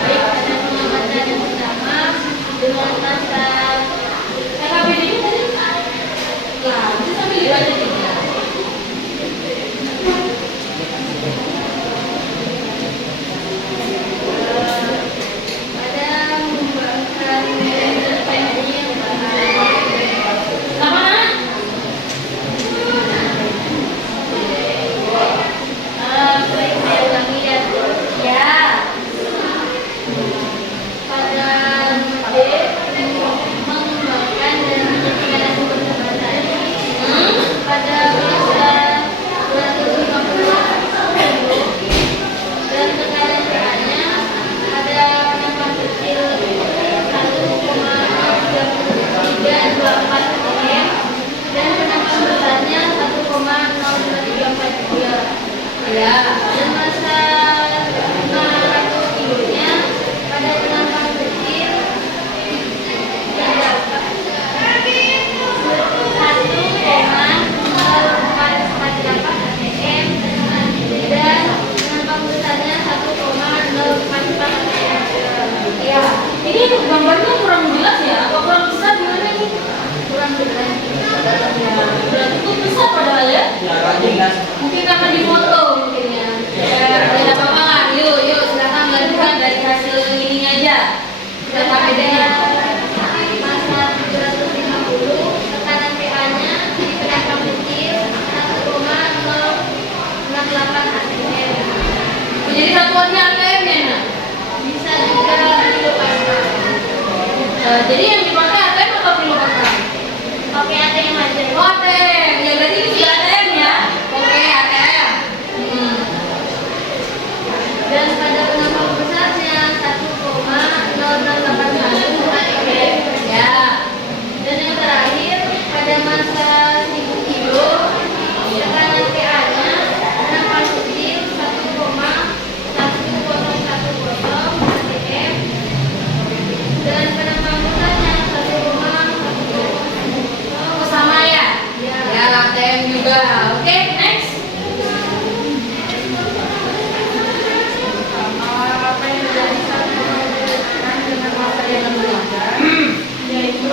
baik pada pengamatan yang pertama dengan masa KKBD ini tadi? Ya, bisa sambil dibaca juga. pada membahas PNI yang Sama nak? baik saya ulangi ya. Ya. Pada mengembangkan dan meningkatkan persahabatan pada masa 250 dan tekanan PA-nya ada penambahan kecil 1,034 mm dan penambahan besarnya 1,0234 Ya. dan masa 500 kilonya pada penambahan kecil terdapat 1,0448 atm dan penambahan besarnya 1,044 atm. Ya. Ini gambarnya kurang jelas ya? Atau kurang besar gimana ini? Kurang jelas. Ya. Berarti itu besar padahal ya? Ya, jelas. Mungkin karena difoto mungkin ya. Ya, tidak apa-apa lah. Yuk, silakan lanjutkan dari hasil ini aja. Sudah KKBD-nya. Masa 750 tekanan PA-nya di penambahan kecil 1,068 atm. Jadi satuannya ATM ya, Nak? Bisa juga kilopascal. Jadi yang dipakai ATM atau kilopascal? Pakai ATM aja. Oh, ATM. Ya berarti ini sudah ATM ya? Oke, ATM. Dan pada penambahan besarnya 1,068 atm. Ya. Dan yang terakhir pada masa 1000 kilo tekanan PA-nya penambahan kecil 1,1010 atm dan penambahan besarnya 1,10. Oh, sama ya? Ya. Ya, ATM juga. Oke, next. Apa yang menjadi satu perbedaan dengan masa yang berlaga yaitu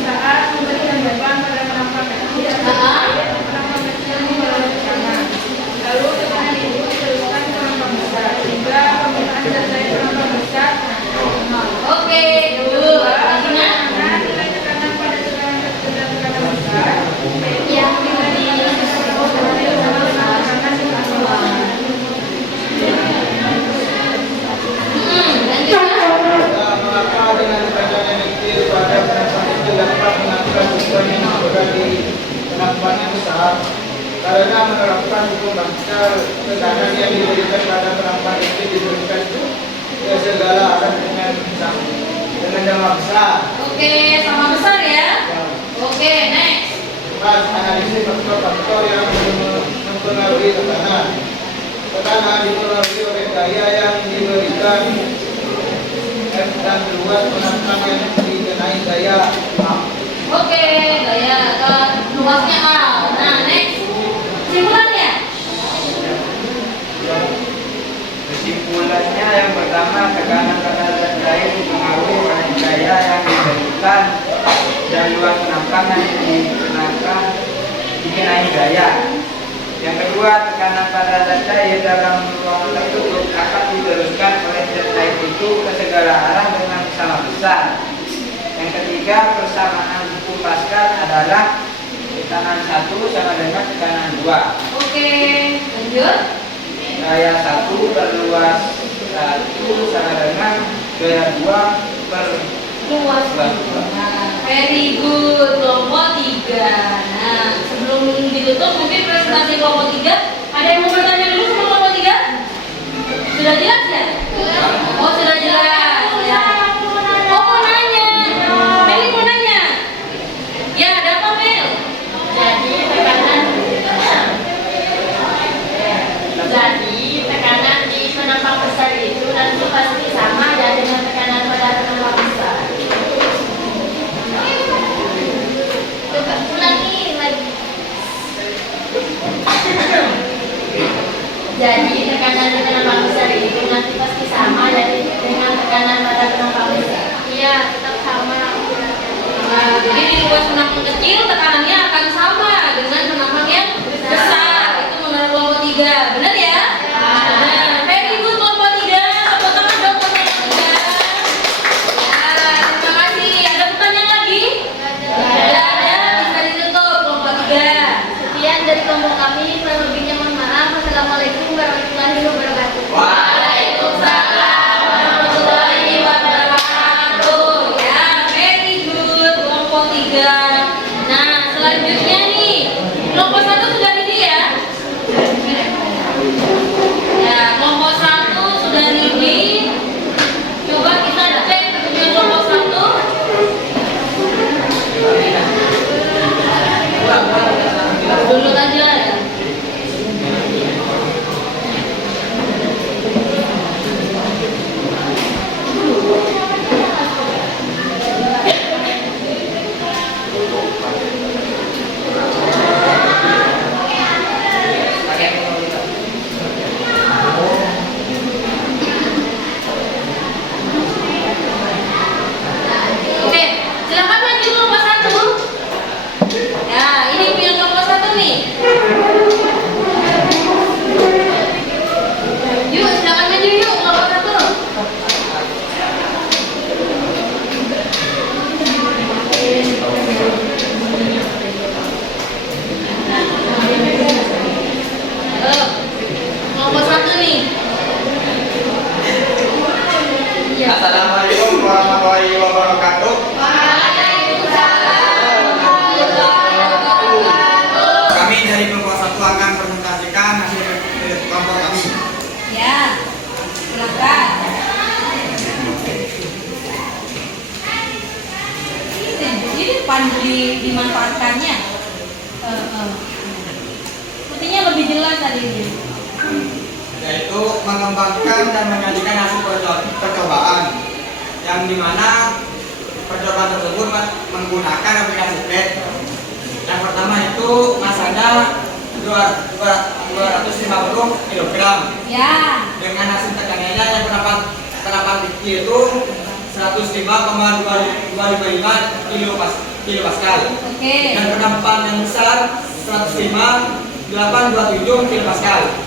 saat memberikan beban pada penambahan kecil penambahan kecil melalui tekanan lalu tekanan itu diteruskan ke penambahan besar sehingga penggunaan zat cair penambahan besar optimal. Oke, dulu. Artinya? Karena nilai tekanan pada tekanan kecil dan tekanan besar yang nilai tekanan penambahan kecil sama dengan tekanan yang awal. Lanjutkan. Mengapa dengan tekanan yang kecil pada penambahan itu dapat mengangkat beban yang berat di penambahan yang besar? Karena menerapkan hukum Pascal, tekanan yang diberikan pada penambahan itu diberikan ke segala arah dengan jangka besar. Oke, sama besar ya? Oke, next. Empat, analisis faktor-faktor yang mempengaruhi tekanan. Tekanan dipengaruhi oleh gaya yang diberikan F dan luas penantang yang dikenai gaya A. Oke, gaya luasnya A. Nah, next. Simpulannya. Kesimpulannya yang pertama, tekanan pada zat cair dipengaruhi oleh gaya yang diberikan dan luas penampangan yang dikenai gaya. kedua, tekanan pada zat cair dalam ruangan tertutup akan diteruskan oleh zat cair itu ke segala arah dengan sama besar. Yang ketiga, persamaan suku Pascal adalah tekanan 1 sama dengan tekanan 2. Oke, lanjut. Gaya 1 per luas 1 sama dengan gaya 2 per Luas. Nah, very good. Kelompok 3. Nah, sebelum ditutup mungkin presentasi kelompok 3. Ada yang mau bertanya dulu sama kelompok 3? Sudah jelas ya? Oh, sudah jelas. Ya. Oh, mau nanya. Meli mau nanya. Ya, ada apa, Mel? Jadi tekanan di penumpang besar itu nanti pasti sama ya dengan tekanan pada penumpang besar. Coba ulangi lagi. Jadi tekanan di penumpang besar itu nanti pasti sama jadi dengan tekanan pada penumpang besar. Iya, tetap sama. Nah, jadi di luas penampang kecil tekanannya akan sama dengan penampang yang besar. Itu menurut kelompok 3. Benar ya? Nah, very good kelompok 3. Tepuk tangan dong kelompok 3. Ya, terima kasih. Ada pertanyaan lagi? Tidak ada. Bisa ditutup kelompok 3. Sekian dari kelompok kami, kurang lebihnya mohon maaf. Assalamualaikum warahmatullahi wabarakatuh. Waalaikumsalam warahmatullahi wabarakatuh. Ya, very good kelompok 3. Nah, selanjutnya nih kelompok 1 sudah ready ya? Ya, kelompok 1 sudah ready. Coba kita cek punya kelompok 1. Dulu aja ya. Pakai teknologi. Oke, silakan maju kelompok 1. Ya, ini punya kelompok 1 nih. Yuk, silakan maju yuk kelompok 1. Kelompok 1 nih. Assalamualaikum warahmatullahi wabarakatuh. Kami dari kelompok 1 akan presentasikan hasil kelompok kami. Ya, silakan. Ini depan dimanfaatkannya. Sepertinya lebih jelas tadi ini. Yaitu mengembangkan dan menyajikan hasil percobaan yang dimana percobaan tersebut menggunakan aplikasi PET. Yang pertama itu masanya 250 kg Ya, dengan hasil tekanannya yang penampang tinggi itu 105,255 kilopascal oke. dan penampang yang besar 105,827 kilopascal.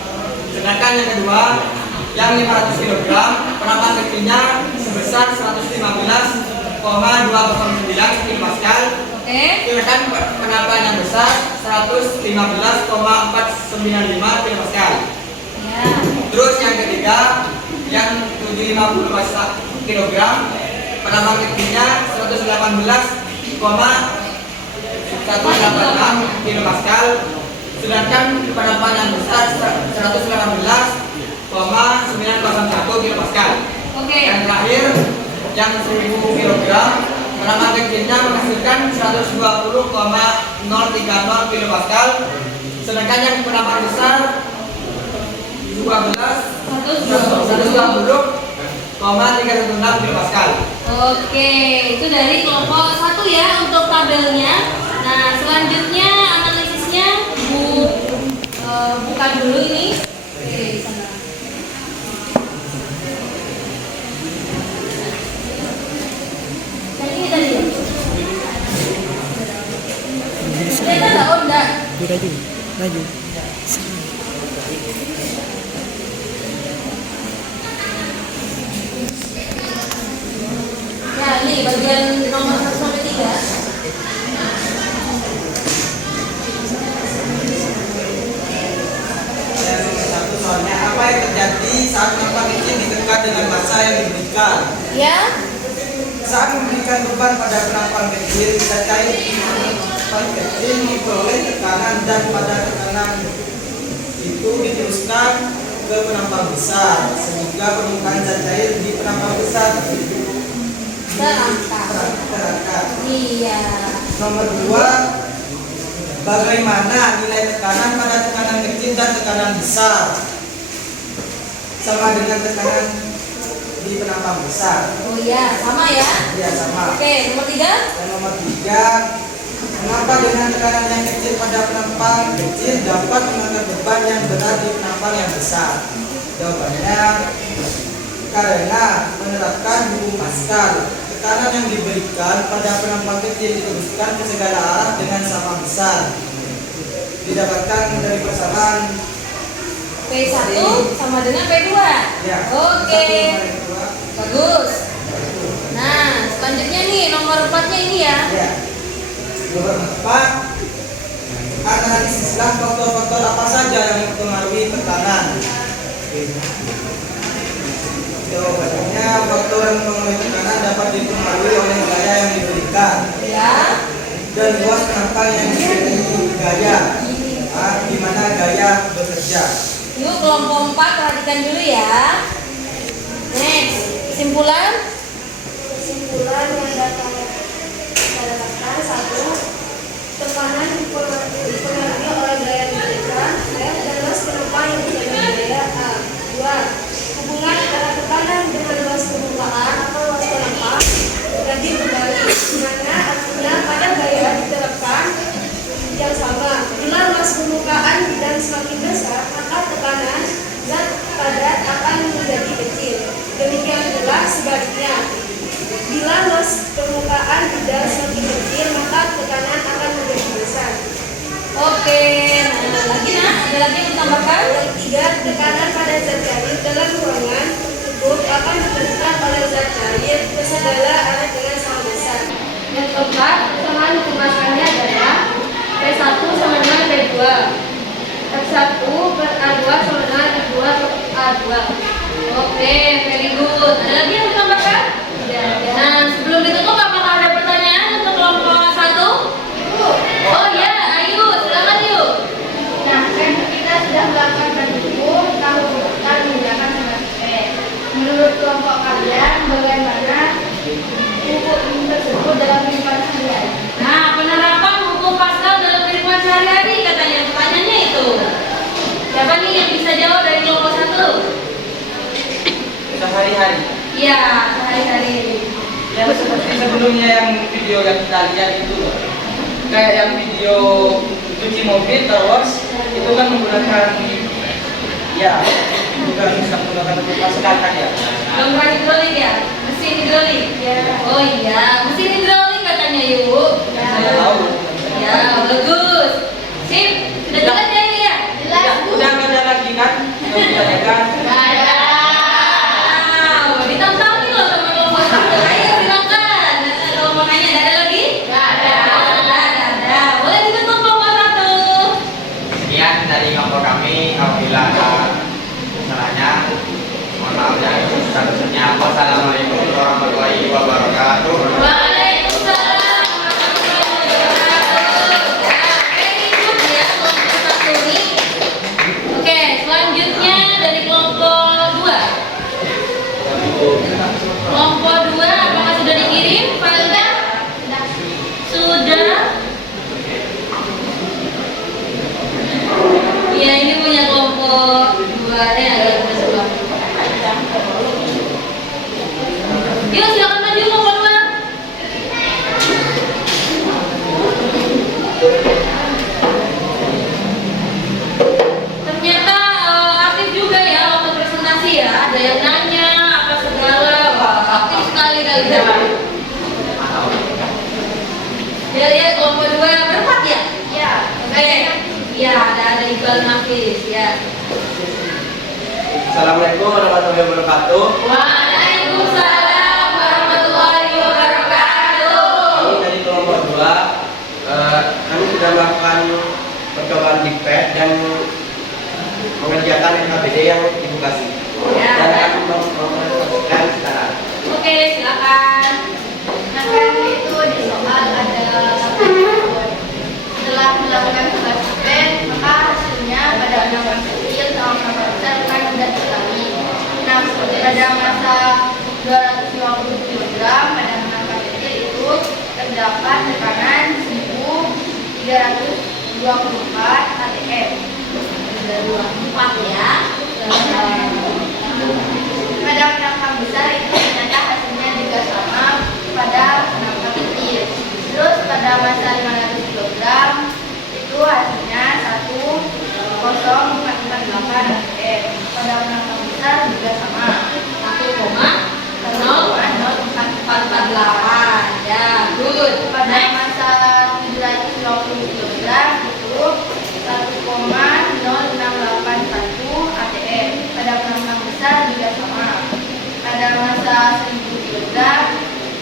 Sedangkan yang kedua yang 500 kg penampang kecilnya sebesar 115,209 kilopascal. Oke. Sedangkan penampang yang besar 115,495 kilopascal. Ya. Terus yang ketiga yang 750 kg penampang kecilnya 118,186 kilopascal. Sedangkan penampang yang besar 118,901 kilopascal. Oke. Yang terakhir yang 1000 kg penampang kecilnya menghasilkan 120,030 kilopascal. Sedangkan yang penampang besar 120,316 kilopascal. Oke, itu dari kelompok 1 ya untuk tabelnya. Nah, selanjutnya analisisnya buka dulu ini. Oke, di sana. Yang ini tadi ya? Kita enggak, oh enggak. Maju. bagian nomor 1 sampai 3. Satu soalnya apa yang terjadi saat penumpang kecil ditekan dengan massa yang diberikan. Ya. Saat memberikan beban pada penumpang kecil, zat cair di penumpang kecil memperoleh tekanan dan pada tekanan itu diteruskan ke penumpang besar sehingga permukaan zat cair di penumpang besar terangkat. Iya. Nomor 2, bagaimana nilai tekanan pada tekanan kecil dan tekanan besar sama dengan tekanan di penumpang besar. Oh iya, sama ya. Ya sama. Oke, nomor 3. Dan nomor 3, mengapa dengan tekanan yang kecil pada penumpang kecil dapat mengangkat beban yang berat di penumpang yang besar? Jawabannya, karena menerapkan hukum Pascal. Tekanan yang diberikan pada penumpang kecil diteruskan ke segala arah dengan sama besar. Didapatkan dari persamaan P1 sama dengan P2. ya. Oke. 1 2. Bagus. Nah, selanjutnya nih nomor 4-nya ini ya. Ya. Nomor 4, analisislah faktor-faktor apa saja yang mempengaruhi tekanan. Jawabannya, faktor yang mempengaruhi tekanan dapat dipengaruhi oleh gaya yang diberikan Ya. dan luas penumpang yang diberi gaya. Di mana gaya bekerja. Yuk kelompok 4 perhatikan dulu ya. Next, kesimpulan. Kesimpulan yang dapat kita dapatkan: 1. Tekanan dipengaruhi oleh gaya yang diberikan dan luas penumpang yang diberi gaya. 2. Hubungan antara tekanan dengan luas permukaan atau luas penumpang jadi berbalik, di mana artinya pada gaya diterapkan yang sama. Bila luas permukaan dan semakin besar, maka tekanan zat padat akan menjadi kecil. Demikian pula sebaliknya. Bila luas permukaan tidak semakin kecil, maka tekanan akan menjadi besar. Oke, nah lagi nak, ada lagi yang ditambahkan? Yang 3, tekanan pada zat cair dalam ruangan tersebut akan ditentukan oleh zat cair ke segala arah dengan sama besar. Yang keempat, persamaan hukum Pascalnya adalah P1 sama dengan P2, F1 per A2 sama dengan F2 per A2. Oke, very good. Ada lagi yang ditambahkan? Nah, sebelum ditutup apakah ada pertanyaan untuk kelompok 1? Oh ya, ayo, silakan yuk. Nah, kita sudah melakukan berhitung tahu bukan menggunakan semester. Menurut kelompok kalian, bagaimana hukum tersebut dalam kehidupan sehari-hari? Nah, penerapan hukum Pascal dalam kehidupan sehari-hari katanya pertanyaannya itu. Siapa nih yang bisa jawab dari kelompok 1? Sehari-hari. Iya, sehari-hari. Yang seperti sebelumnya yang video yang kita lihat itu loh. Kayak yang video cuci mobil terus itu kan menggunakan ya bukan bisa menggunakan hukum Pascal kan ya. Bongkar hidrolik ya? Mesin hidrolik? Ya. Oh iya, mesin hidrolik katanya yuk. Saya tahu. Ya, bagus. Sip, sudah jelas ya ini ya? Udah nggak ada lagi kan? Sudah ditanyakan. Wow, ditantangin loh sama kelompok 1. Ayo silakan. Kalau mau nanya ada lagi? Ada. Boleh ditutup kelompok 1. Sekian dari kelompok kami. Apabila ada salahnya, mohon maaf ya. Selanjutnya, wassalamualaikum warahmatullahi wabarakatuh. Waalaikumsalam warahmatullahi wabarakatuh. Very good ya kelompok 1 ini. Oke, selanjutnya dari kelompok 2. Kelompok 2 apakah sudah dikirim filenya? Sudah. Ya, ini punya kelompok 2 ya, ada sebelah. Yuk silakan maju kelompok 2. Ternyata aktif juga ya waktu presentasi ya. Ada yang nanya apa segala. Wah, aktif sekali kalian. Ya, kelompok 2 berempat ya? Ya, Oke. Ya, ada Iqbal Nafis ya. Assalamualaikum warahmatullahi wabarakatuh. Waalaikumsalam warahmatullahi wabarakatuh. kami sudah melakukan percobaan di PET dan mengerjakan NKBD yang Ibu kasih. Ya. Dan kami mempresentasikan sekarang. Oke, silakan. Nah, kan itu di soal ada 8 setelah melakukan tugas PET, maka hasilnya pada penambahan kecil sama penambahan besar kan mudah diketahui. Nah, pada masa 250 kg pada penambahan kecil itu terdapat tekanan 1324 atm. Ada 24 ya. Pada penambahan besar itu ternyata hasilnya juga sama pada penambahan kecil. Terus pada masa 500 kg itu hasilnya 1048 atm. Pada penambahan besar juga sama 1,0448. Ya, good. pada Next. masa 750 kg itu 1,0681 atm. Pada penambahan besar juga sama. Pada masa 1000 kg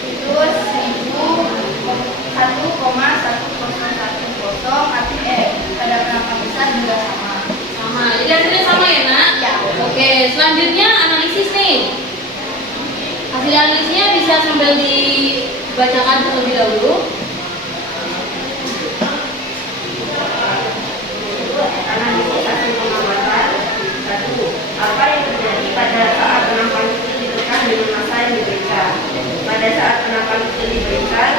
itu 1,1010 atm. Pada penambahan besar juga sama. Sama. Jadi hasilnya sama ya, Nak? Ya. Oke, selanjutnya analisis nih. Hasil analisisnya bisa sambil dibacakan terlebih dahulu. Analisis hasil pengamatan. 1. Apa yang terjadi pada saat penampilan kecil ditekan dengan massa yang diberikan? Pada saat penampilan kecil diberikan,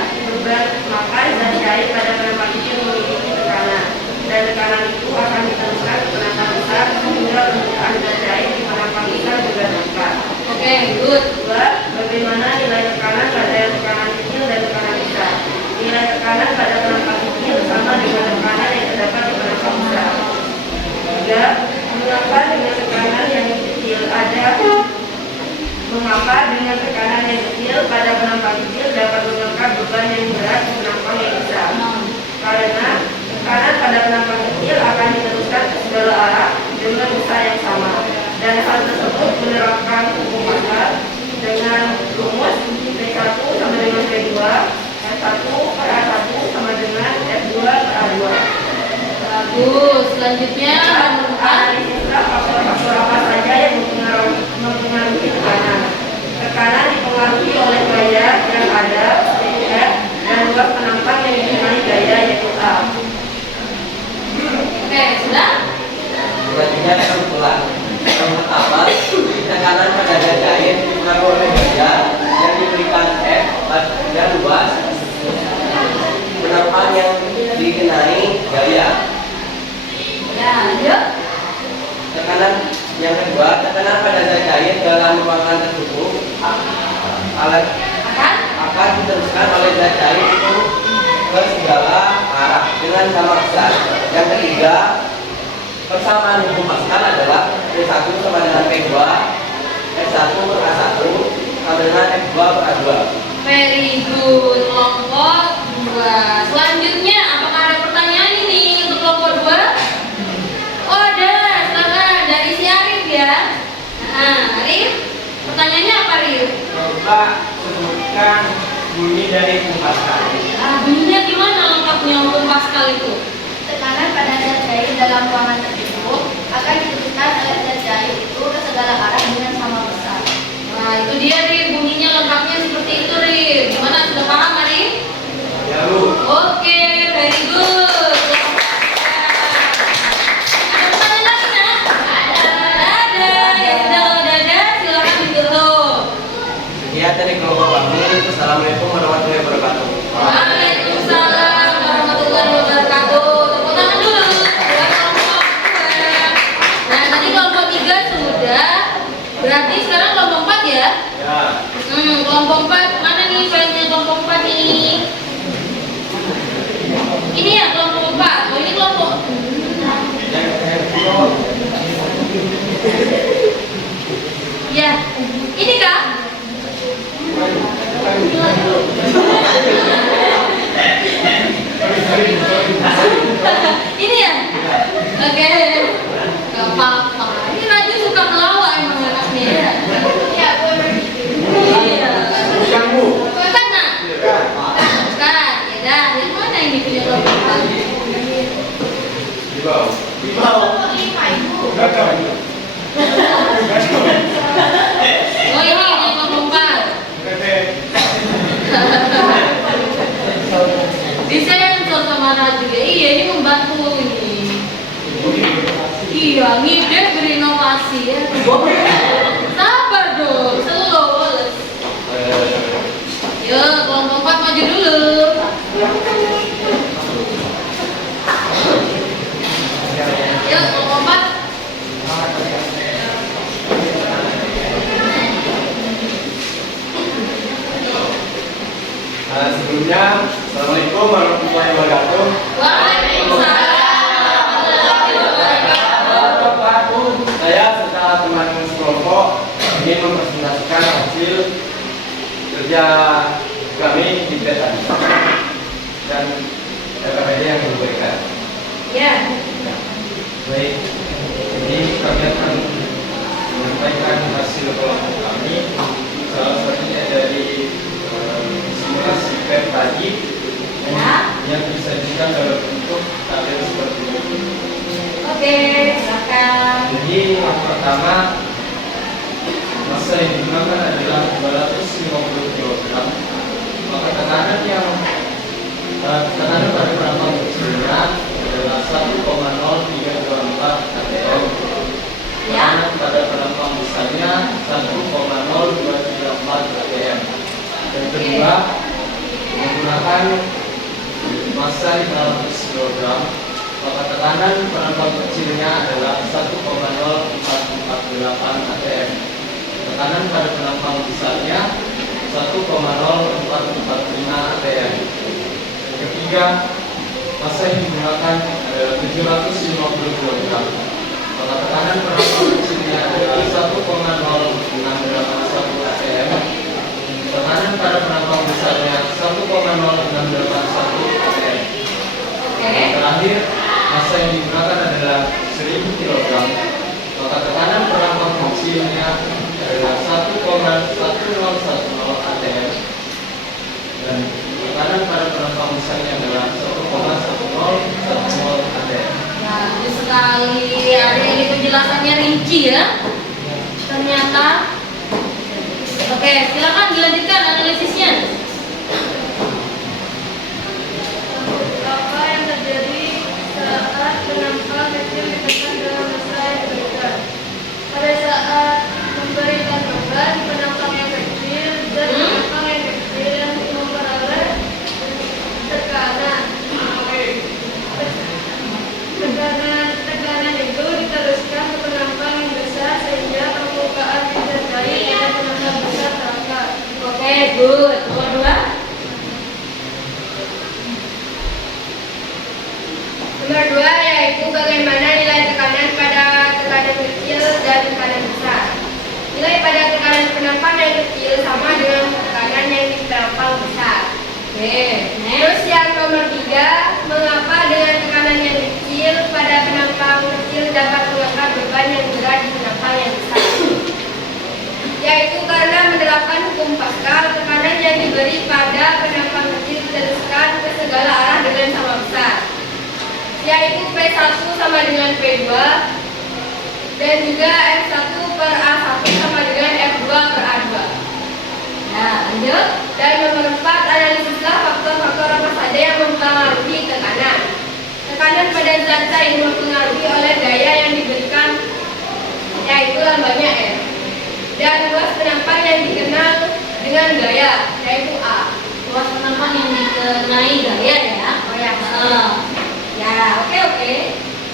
maka zat cair pada penampilan kecil memiliki tekanan, dan tekanan itu akan diteruskan ke penampilan besar sehingga permukaan zat cair di penampilan besar juga terangkat. Oke, good. 2. Bagaimana nilai tekanan pada tekanan kecil dan tekanan besar? Nilai tekanan pada penampilan kecil sama dengan tekanan yang terdapat di penampilan besar. 3. Mengapa dengan tekanan yang kecil pada penampilan kecil dapat mengangkat beban yang berat di penampilan yang besar? Karena tekanan pada penampilan kecil akan diteruskan ke segala arah dengan besar yang sama, dan hal tersebut menerapkan hukum Pascal dengan rumus P1 sama dengan P2, F1 per A1 sama dengan F2 per A2. Bagus. Selanjutnya nomor 4. Analisislah faktor-faktor apa saja yang mempengaruhi tekanan. Tekanan dipengaruhi oleh gaya yang ada, F, dan luas penampang yang dikenali gaya, yaitu A. Oke, sudah? Selanjutnya kesimpulan. Yang pertama, tekanan pada zat cair dipengaruhi oleh gaya yang diberikan F dan luas penampang yang dikenai gaya. Ya, lanjut. Tekanan yang kedua, tekanan pada zat cair dalam ruangan tertutup akan diteruskan oleh zat cair itu ke segala arah dengan sama besar. Yang ketiga, persamaan hukum Pascal adalah P1 sama dengan P2, F1 per A1 sama dengan F2 per A2. Very good. Kelompok 2. Selanjutnya, apakah ada pertanyaan ini untuk kelompok 2? Oh, ada. Silakan dari si Arif ya. Nah, Arif, pertanyaannya apa, Arif? Coba sebutkan bunyi dari hukum Pascal. Bunyinya gimana lengkapnya hukum Pascal itu? Tekanan pada zat cair dalam ruangan tertutup akan diteruskan oleh zat cair itu ke segala arah dengan sama besar. Nah, itu dia, Rif. Bunyinya lengkapnya seperti itu, Rif. Gimana? Sudah paham, Arif? Ya, Lu. Oke, very good. Ada pertanyaan lagi, Nak? Ada. Ya sudah, kalau ada, silakan ditutup. Sekian dari kelompok kami. Assalamualaikum warahmatullahi wabarakatuh. Waalaikumsalam warahmatullahi wabarakatuh. Tepuk tangan dulu buat kelompok 2. Nah, tadi kelompok 3 sudah. Berarti sekarang kelompok 4 ya? Ya. Kelompok 4. Mana nih filenya kelompok 4 ini? Ini ya kelompok 4. Oh, ini kelompok. Ya. Ini kah? Ini ya? Oke. Gak apa-apa. Ini Najwa suka melawak emang anaknya ya. Ya, gue begitu. Iya. Bukan Bu. Di bawah. 5 Ibu. Enggak tahu. Oh ini yang kelompok 4. Disensor sama Raju ya. Iya ini membantu ini. Iya ngide berinovasi ya. Sabar dong, slow. Yuk kelompok 4 maju dulu. Yuk kelompok 4. Sebelumnya, Assalamualaikum warahmatullahi wabarakatuh. Waalaikumsalam warahmatullahi wabarakatuh. Saya serta teman sekelompok ingin mempresentasikan hasil kerja kami di tes tadi dan PPD yang diberikan. Ya. Baik, jadi kami akan menyampaikan hasil kelompok kami. Salah satunya dari simulasi PET tadi yang disajikan dalam bentuk tabel seperti ini. Oke, silakan. Jadi yang pertama, massa yang digunakan adalah 250 kg. Maka tekanan pada perampang kecilnya adalah 1,0324 atm. Tekanan pada perampang besarnya 1,0234 atm. Dan kedua, menggunakan massa 500 kg. Maka tekanan perampang kecilnya adalah 1,0448 atm. Tekanan pada penampang besarnya 1,0445 atm. Yang ketiga, massa yang digunakan adalah 750 kg. Maka tekanan penampang kecilnya adalah 1,0681 atm. Tekanan pada penampang besarnya 1,0681 atm. Terakhir, massa yang digunakan adalah 1000 kg. Maka tekanan perampang kecilnya adalah 1,1010 atm dan tekanan pada perampang besarnya adalah 1,1010 atm. Nah, ini sekali hari ini penjelasannya rinci ya. Ternyata. Oke, silakan dilanjutkan analisisnya. Apa yang terjadi saat penampang kecil ditekan dalam massa yang berbeda? Pada saat memberikan beban, penampang yang kecil dan penampang yang kecil yang memperoleh tekanan. Tekanan itu diteruskan ke penampang yang besar sehingga permukaan disertai pada penampang besar terangkat. Oke, good. Nomor 2. Nomor 2 yaitu bagaimana nilai tekanan pada tekanan kecil dan tekanan besar. Nilai pada tekanan penampang yang kecil sama dengan tekanan yang di penampang besar. Oke, Terus yang nomor 3, mengapa dengan tekanan yang kecil pada penampang kecil dapat mengangkat beban yang berat di penampang yang besar? Yaitu karena menerapkan hukum Pascal, tekanan yang diberi pada penampang kecil diteruskan ke segala arah dengan sama besar, yaitu P1 sama dengan P2 dan juga F1 per A1 sama dengan F2 per A2. nah lanjut. Dan nomor 4, analisislah faktor-faktor apa saja yang mempengaruhi tekanan. Tekanan pada zat cair mempengaruhi oleh daya yang diberikan, yaitu lambangnya R. Dan luas penampang yang dikenal dengan gaya, yaitu A. Luas penampang yang dikenai gaya ya. Oh ya. Ya, oke.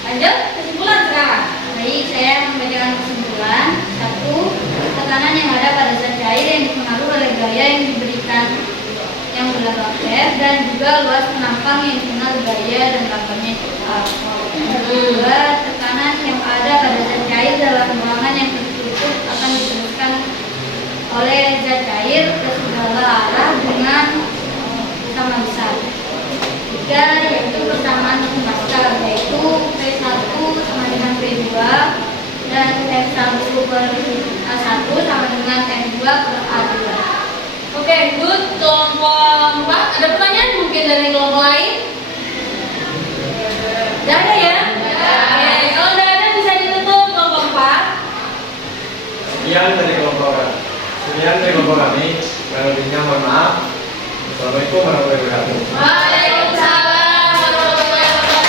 Lanjut kesimpulan sekarang. Baik, saya membacakan kesimpulan. 1. Tekanan yang ada pada zat cair yang dipengaruhi oleh gaya yang diberikan yang berlambang R dan juga luas penampang yang dikenal gaya dan lambangnya A. 2. Tekanan yang ada pada zat cair dalam ruangan yang tertutup akan diteruskan oleh zat cair ke segala arah dengan sama besar. 3. Yaitu persamaan hukum Pascal, yaitu P1 sama dengan P2 dan F1 per A1 sama dengan F2 per A2. Oke, good. Kelompok 4. Ada pertanyaan mungkin dari kelompok lain? Tidak ada ya? Oke, Sekian dari kelompok kami. Kurang lebihnya mohon maaf. Assalamualaikum warahmatullahi wabarakatuh. Waalaikumsalam warahmatullahi wabarakatuh.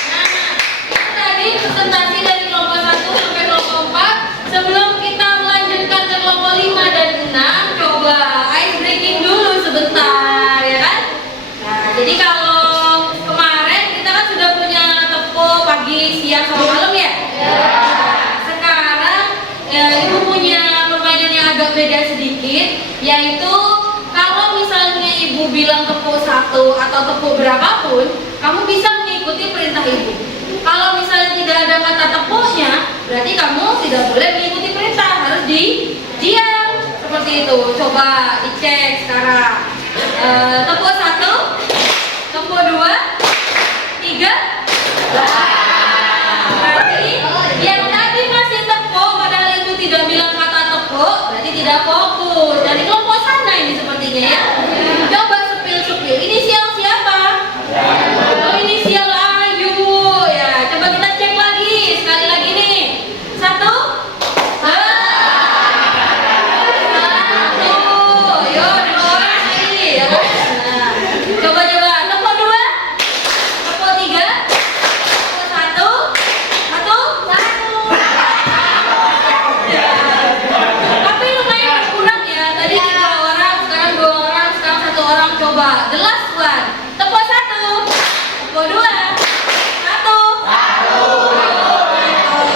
Nah, itu tadi presentasi dari kelompok 1 sampai kelompok 4. Sebelum kita melanjutkan ke kelompok 5 dan 6, coba ice breaking dulu sebentar, ya kan? Nah, jadi kalau kemarin kita kan sudah punya tepuk pagi, siang, sama malam ya? Ibu punya permainan yang agak beda sedikit, yaitu kalau misalnya ibu bilang tepuk 1 atau tepuk berapapun, kamu bisa mengikuti perintah ibu. Kalau misalnya tidak ada kata tepuknya, berarti kamu tidak boleh mengikuti perintah, harus diam seperti itu. Coba dicek sekarang. Tepuk 1, tepuk 2, 3. Berarti yang tadi masih tepuk padahal ibu tidak bilang kata tepuk, berarti tidak fokus. Dari kelompok sana ini sepertinya ya. Coba sepil-sepil. Inisial siapa? Oh, inisial Ayu. Ya, coba kita cek lagi. Sekali lagi nih. 1, 2, 1. Yo, 2 orang lagi. Ya kan? Nah, coba. Tepuk 2, tepuk 3, tepuk 1. Tapi lumayan berkurang ya. Tadi 3 orang, sekarang 2 orang, sekarang 1 orang. Coba the last one. Tepuk 1, tepuk 2, 1.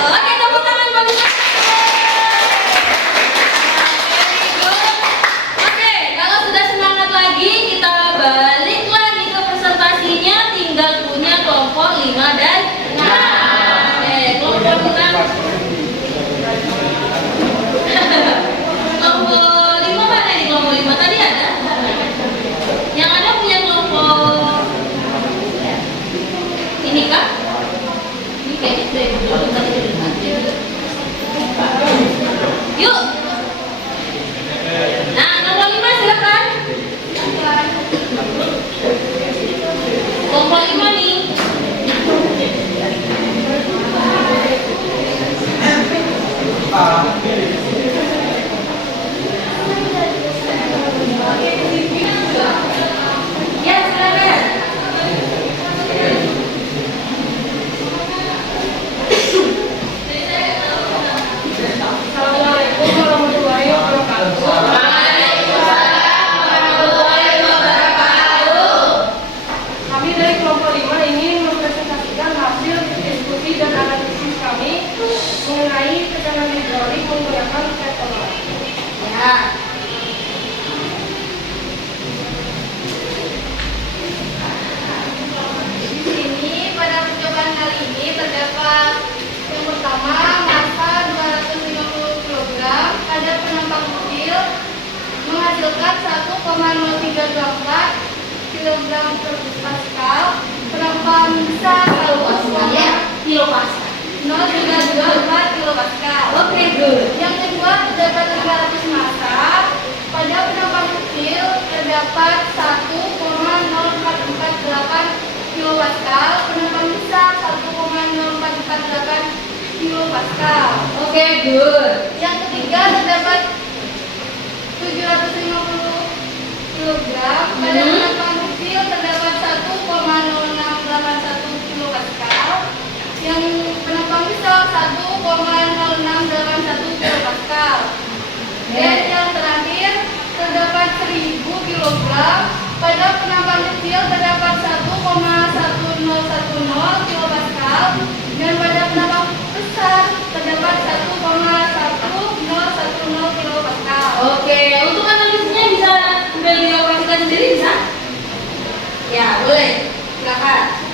Oke, tepuk tangan buat kita. Very good. Oke, kalau sudah semangat lagi, kita balik lagi ke presentasinya. Tinggal punya kelompok 5 dan 6. Oke, kelompok 6. Kelompok 5 mana nih? Kelompok 5 tadi ada? Yang ada punya kelompok ini kah? Ini kayaknya belum tadi dilihat. Yuk. Nah, kelompok 5 silakan. Kelompok 5 nih. Ya, silakan. Assalamualaikum warahmatullahi wabarakatuh. Waalaikumsalam warahmatullahi wabarakatuh. Kami dari kelompok 5 ingin mempresentasikan hasil diskusi dan analisis kami mengenai tekanan hidrolik menggunakan ketoner. Ya. Di sini pada percobaan kali ini terdapat yang pertama massa 250 kg pada penumpang kecil menghasilkan 1,0324 kg per Pascal, penumpang besar Pascalnya kilo pascal. 0,24 kilo Pascal. Oke, good. Yang kedua terdapat 500 massa pada penumpang kecil terdapat 1,0448 kilo Pascal, penumpang besar 1,0448 kilo Pascal. Oke, good. Yang ketiga terdapat 750 kg pada penumpang kecil terdapat 1,0681 kilo Pascal. Yang penumpang besar 1,0681 kilo Pascal. Dan yang terakhir terdapat 1000 kg pada penumpang kecil terdapat 1,1010 kilo Pascal dan pada penumpang besar terdapat 1,1010 kilo Pascal. Oke, untuk analisisnya bisa sambil dioperasikan sendiri bisa? Ya, boleh. Silakan.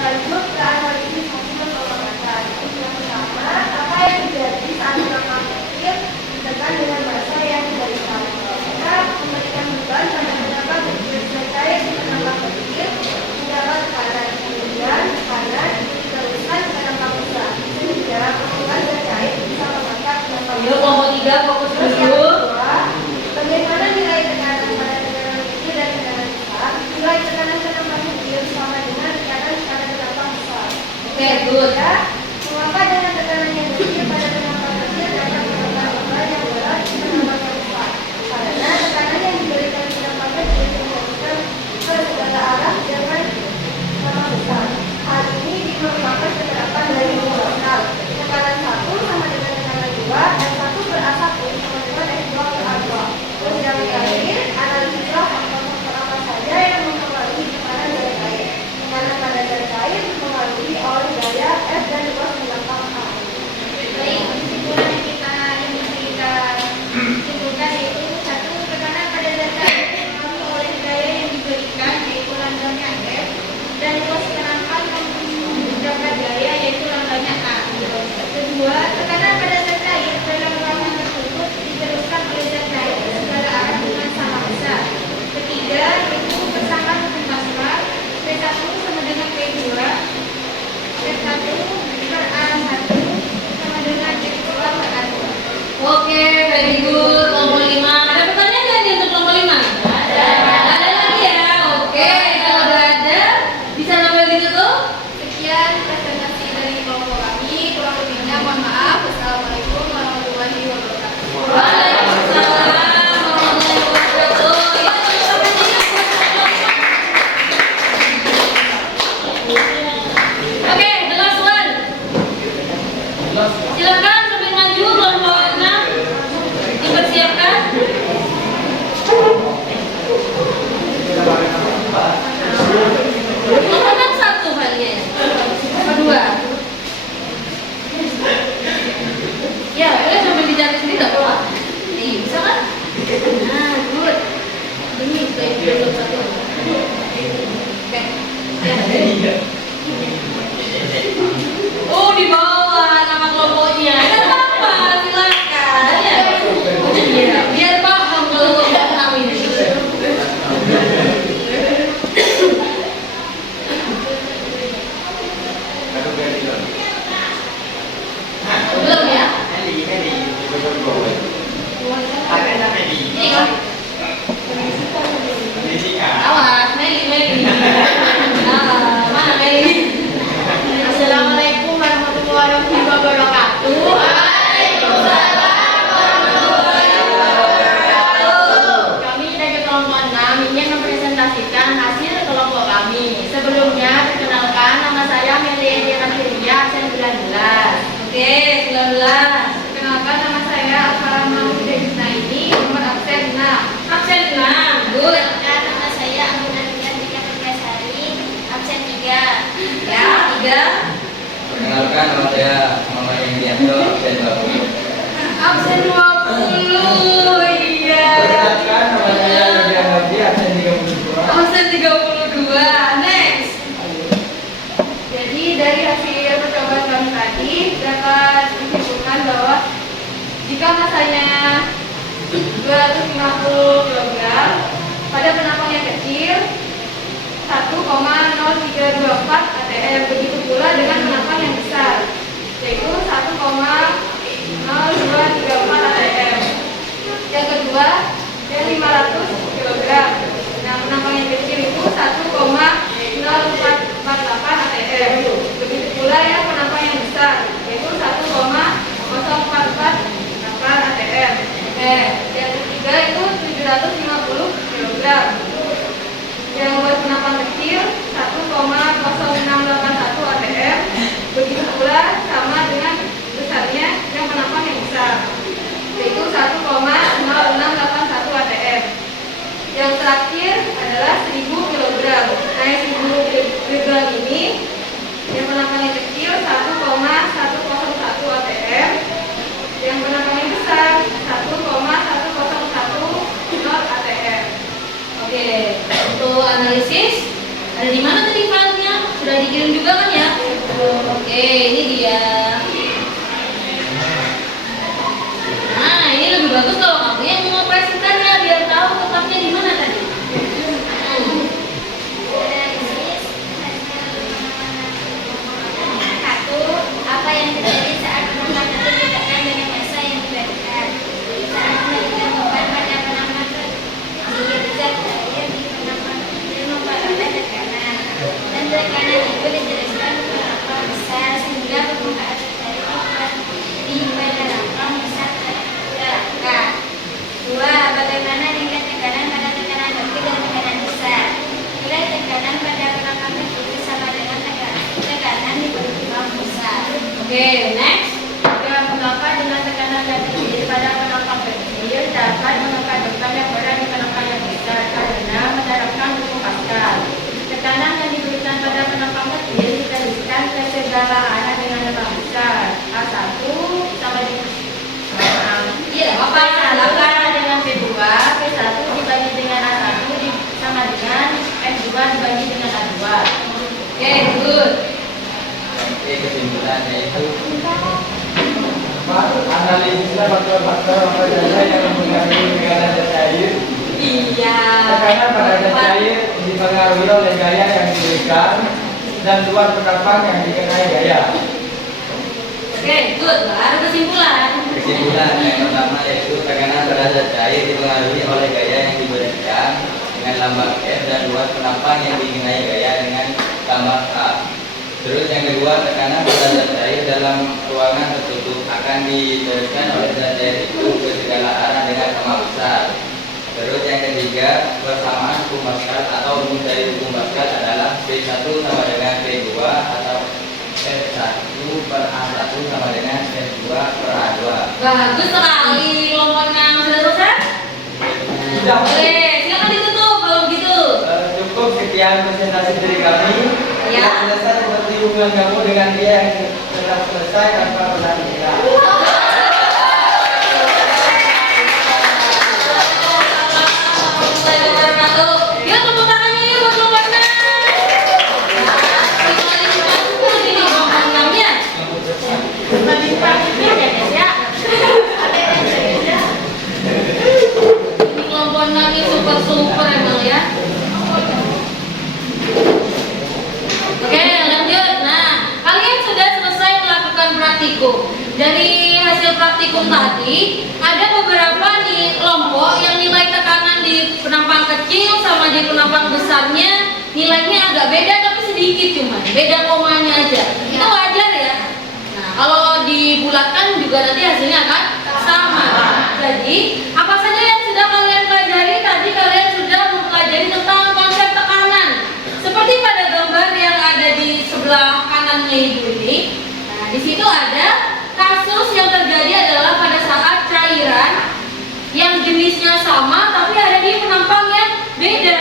Lanjut ke analisis hasil pemanasan. Yang pertama, apa yang terjadi saat penumpang kecil ditekan dengan massa yang diberikan? Kita memberikan beban pada penumpang kecil cair di penumpang kecil mendapat tekanan, kemudian tekanan diteruskan ke penumpang besar sehingga beban dan cair bisa mengangkat penumpang Yuk, kelompok 3 fokus Terus yang dulu. kedua, bagaimana nilai tekanan pada tekanan kecil dan tekanan besar? Nilai tekanan penumpang kecil sama dengan tekanan pada penumpang besar. Oke, good. Ya, Oh, di bawah nama kelompoknya. Kan apa? Silakan. Ya. Iya, biar paham kelompok kamu ini. Belum ya? Ini kan? Awas, Meli. Mana Meli? Assalamualaikum warahmatullahi wabarakatuh. Kami dari kelompok 6 ingin mempresentasikan hasil kelompok kami. Sebelumnya, perkenalkan nama saya Meli Edina Firia, absen 19. Oke, 19. Perkenalkan nama saya Alfara Mahmud ini, nomor absen 6. Absen 6. Good. Nama saya Amina Tika Perkasari, absen 3. Ya, 3. Perkenalkan nama saya Muhammad Indianto, absen 20. Absen 20. Iya. Perkenalkan nama saya Rudian Abdi, absen 32. Absen 32. Next. Jadi dari hasil percobaan kami tadi dapat disimpulkan bahwa jika masanya 250 kg pada penampang yang kecil 1,0324 atm, begitu pula dengan penampang yang besar yaitu 1,0234 atm. Yang kedua yang 500 kg, nah penampang yang kecil itu 1,0448 atm. Begitu pula yang penampang yang besar yaitu 1,0448 atm. Yang ketiga itu 750 kg. Yang buat penampang kecil 1,0681 atm. Begitu pula sama dengan besarnya yang penampang yang besar yaitu 1,0681 atm. Yang terakhir adalah 1000 kg. Nah, yang 1000 kg ini yang penampangnya kecil 1,101 atm. Yang penampangnya besar 1,1010 atm. Oke, untuk analisis ada di mana tadi filenya? Sudah dikirim juga kan ya? Oke, ini dia. Nah, ini lebih bagus kalau kamu yang mengoperasikannya biar tahu tetapnya di mana tadi. Satu, apa yang terjadi saat penampang itu ditekan dengan massa yang diberikan? Saat menaikan beban pada penampang diberikan daya di penampang kecil memperoleh tekanan, dan tekanan itu dijelaskan ke penampang besar sehingga permukaan terjadi di pada penampang bisa tergerakkan. Dua, bagaimana tingkat tekanan pada tekanan kecil dan tekanan besar? Nilai tekanan pada penampang kecil sama dengan tekanan di penampang besar. Oke, next. Yang mengapa dengan tekanan yang kecil pada penampang kecil dapat mengangkat beban yang berat di penampang yang besar karena menerapkan hukum Pascal. Tekanan yang diberikan pada penampang kecil diberikan ke segala arah dengan lubang besar. A1 sama dengan Iya, apa apa? dengan P2, P1 dibagi dengan A1 sama dengan F2 dibagi dengan A2. Oke, good. Oke, kesimpulannya itu Analisisnya faktor-faktor apa saja yang mempengaruhi tekanan zat cair. Iya. Tekanan pada zat cair dipengaruhi oleh gaya yang diberikan dan luas penampang yang dikenai gaya. Oke, good. Baru kesimpulan. kesimpulan yang pertama yaitu tekanan pada zat cair dipengaruhi oleh gaya yang diberikan dengan lambang F dan luas penampang yang dikenai gaya dengan lambang A. Terus yang kedua, tekanan pada zat cair dalam ruangan tertutup akan diteruskan oleh zat cair itu ke segala arah dengan sama besar. Terus yang ketiga, persamaan hukum Pascal atau rumus dari hukum Pascal adalah P1 sama dengan P2 atau F1 per A1 sama dengan F2 per A2. Bagus sekali. Kelompok 6 sudah selesai? Sudah. Oke, silakan ditutup kalau begitu. Cukup sekian presentasi dari kami. Ya. Tidak selesai seperti hubungan kamu dengan dia yang telah selesai tanpa pernah mengira. Yuk tepuk tangannya yuk buat kelompok 6. praktikum. Dari hasil praktikum tadi, ada beberapa nih kelompok yang nilai tekanan di penampang kecil sama di penampang besarnya nilainya agak beda, tapi sedikit, cuman beda komanya aja. Itu wajar ya. Nah, kalau dibulatkan juga nanti hasilnya akan sama. Jadi, apa saja yang sudah kalian pelajari? Tadi kalian sudah mempelajari tentang konsep tekanan. Seperti pada gambar yang ada di sebelah kanannya ibu ini. Nah, di situ ada kasus yang terjadi adalah pada saat cairan yang jenisnya sama tapi ada di penampang yang beda.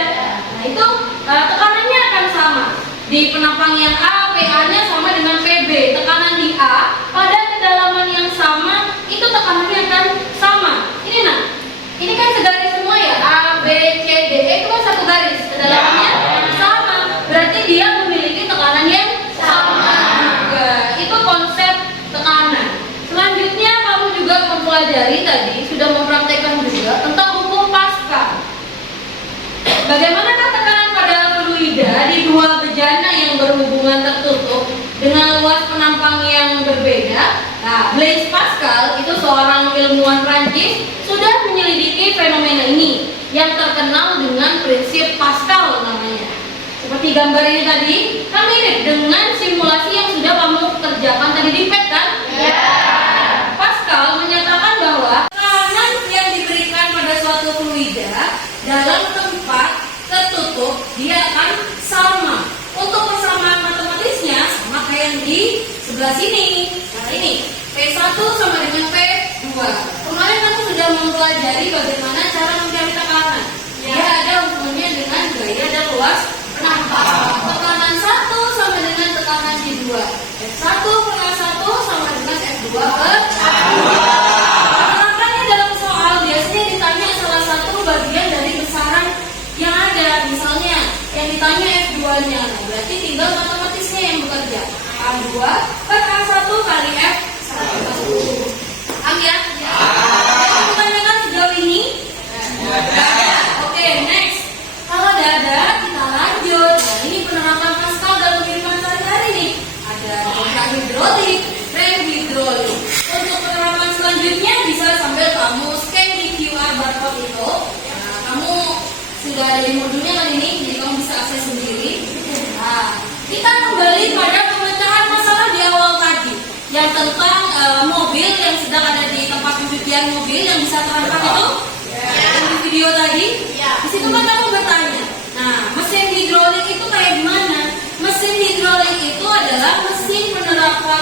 Nah, itu tekanannya akan sama. Di penampang yang A, PA-nya sama dengan PB. Tekanan di A pada kedalaman yang sama, itu tekanannya akan sama. Ini nah, ini kan segaris semua ya, A, B, C, D, E itu kan satu garis. Kedalamannya sama. Berarti dia memiliki tekanan yang sama juga. Itu konsep tekanan. Selanjutnya kamu juga mempelajari tadi, sudah mempraktekkan juga tentang hukum Pascal. Bagaimanakah tekanan pada fluida di dua bejana yang berhubungan tertutup dengan luas penampang yang berbeda? Nah, Blaise Pascal itu seorang ilmuwan Prancis sudah menyelidiki fenomena ini yang terkenal dengan prinsip Pascal namanya. Seperti gambar ini tadi, kan mirip dengan simulasi yang sudah kamu kerjakan tadi di PET kan? Ya. Pascal menyatakan bahwa tekanan yang diberikan pada suatu fluida dalam tempat tertutup dia akan sama. Untuk persamaan matematisnya sama kayak yang di sebelah sini. Nah ini P1 sama dengan P2. Kemarin aku sudah mempelajari bagaimana cara mencari tekanan. Dia ada hubungannya dengan gaya dan luas penampang. Tekanan 1 sama dengan tekanan T2. F1 per A1 sama dengan F2 per A2. Makanya dalam soal biasanya ditanya salah satu bagian dari besaran yang ada. Misalnya yang ditanya F2-nya, nah, berarti tinggal matematisnya yang bekerja. A2 per A1 kali F1. Paham ya? Ada pertanyaan sejauh ini? Oke, next. Kalau ada, kita lanjut. Nah, ini penerapan Pascal dalam kehidupan sehari-hari nih. Ada pompa hidrolik, rem hidrolik. Untuk penerapan selanjutnya bisa sambil kamu scan di QR barcode itu. Nah, kamu sudah ada di modulnya kan ini, jadi kamu bisa akses sendiri. Nah, kita kembali pada pemecahan masalah di awal tadi, yang tentang mobil yang sedang ada di tempat pencucian mobil yang bisa terangkat itu. Yang di video tadi, di situ kan kamu bertanya. Nah, mesin hidrolik itu kayak gimana? Mesin hidrolik itu adalah mesin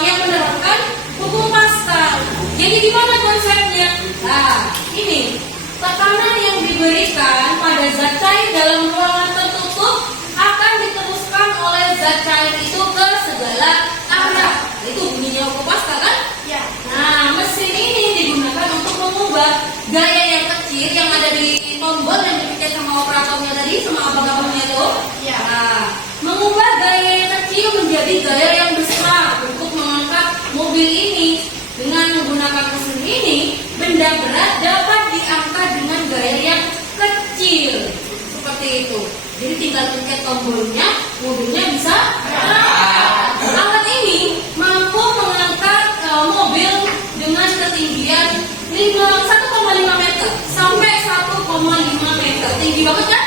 yang menerapkan hukum Pascal. Jadi gimana konsepnya? Nah, ini tekanan yang diberikan pada zat cair dalam ruangan tertutup akan diteruskan oleh zat cair itu ke segala arah. Itu bunyinya hukum Pascal kan? Ya. Nah, mesin ini digunakan untuk mengubah gaya yang kecil yang ada di tombol yang dipencet sama operatornya tadi, sama abang-abangnya itu. Ya. Nah, mengubah gaya yang kecil menjadi gaya yang besar untuk mengangkat mobil ini. Dengan menggunakan mesin ini, benda berat dapat diangkat dengan gaya yang kecil. Seperti itu. Jadi tinggal pencet tombolnya, mobilnya bisa berangkat. Alat ini mampu mengangkat mobil dengan ketinggian 1,5 meter sampai 1,5 meter. Tinggi banget kan?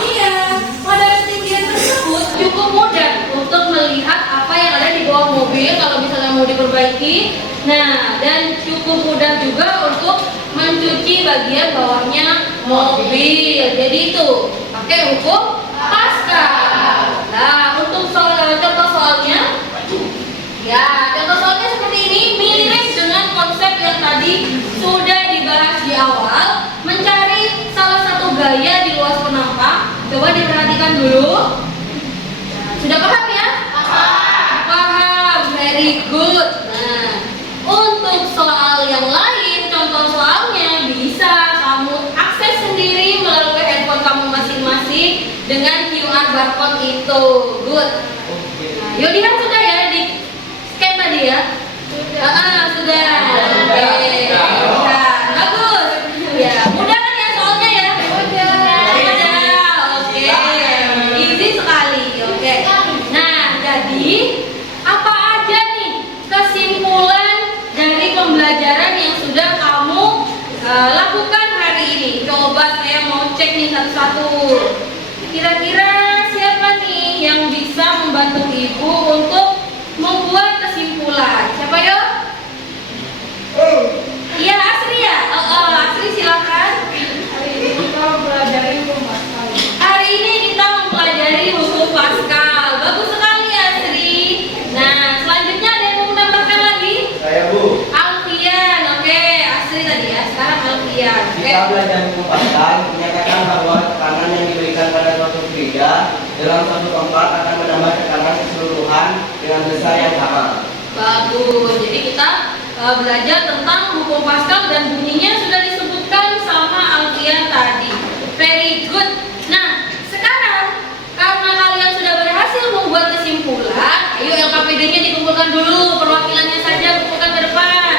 Iya. Pada ketinggian tersebut cukup mudah untuk melihat apa yang ada di bawah mobil kalau misalnya mau diperbaiki. Nah, dan cukup mudah juga untuk mencuci bagian bawahnya mobil. Jadi itu pakai hukum Pascal. Nah, untuk contoh soalnya, ya contoh soalnya seperti ini, mirip dengan konsep yang tadi sudah dibahas di awal. Mencari salah satu gaya di luas penampang. Coba diperhatikan dulu. Sudah paham ya? Paham, very good. Nah, untuk soal yang lain, contoh soalnya bisa kamu akses sendiri melalui handphone kamu masing-masing dengan QR barcode itu. Good. Nah, Yodihan sudah ya di scan tadi ya? Sudah. Oke. Nah, bagus. Ya, mudah kan ya soalnya ya? Mudah. Oke. Easy sekali. Oke. Nah, jadi apa aja nih kesimpulan pembelajaran yang sudah kamu lakukan hari ini. Coba saya mau cek nih satu-satu. Kira-kira siapa nih yang bisa membantu ibu untuk membuat kesimpulan? Siapa yo? Iya, Asri ya? Asri silakan. Hari ini kita mempelajari hukum Pascal. Hari ini kita mempelajari hukum Pascal. Bagus sekali Asri. Nah, selanjutnya ada yang mau menambahkan lagi? Saya Bu. Alfian, oke. Asri tadi ya, sekarang Alfian. Oke. Kita belajar hukum Pascal menyatakan bahwa tekanan yang diberikan pada suatu gereja dalam suatu tempat akan menambah tekanan keseluruhan dengan besar yang sama. Bagus. Jadi kita belajar tentang hukum Pascal dan bunyinya sudah disebutkan sama Alfian tadi. Very good. Nah, sekarang karena kalian sudah berhasil membuat kesimpulan, ayo LKPD-nya dikumpulkan dulu, perwakilannya saja kumpulkan ke depan.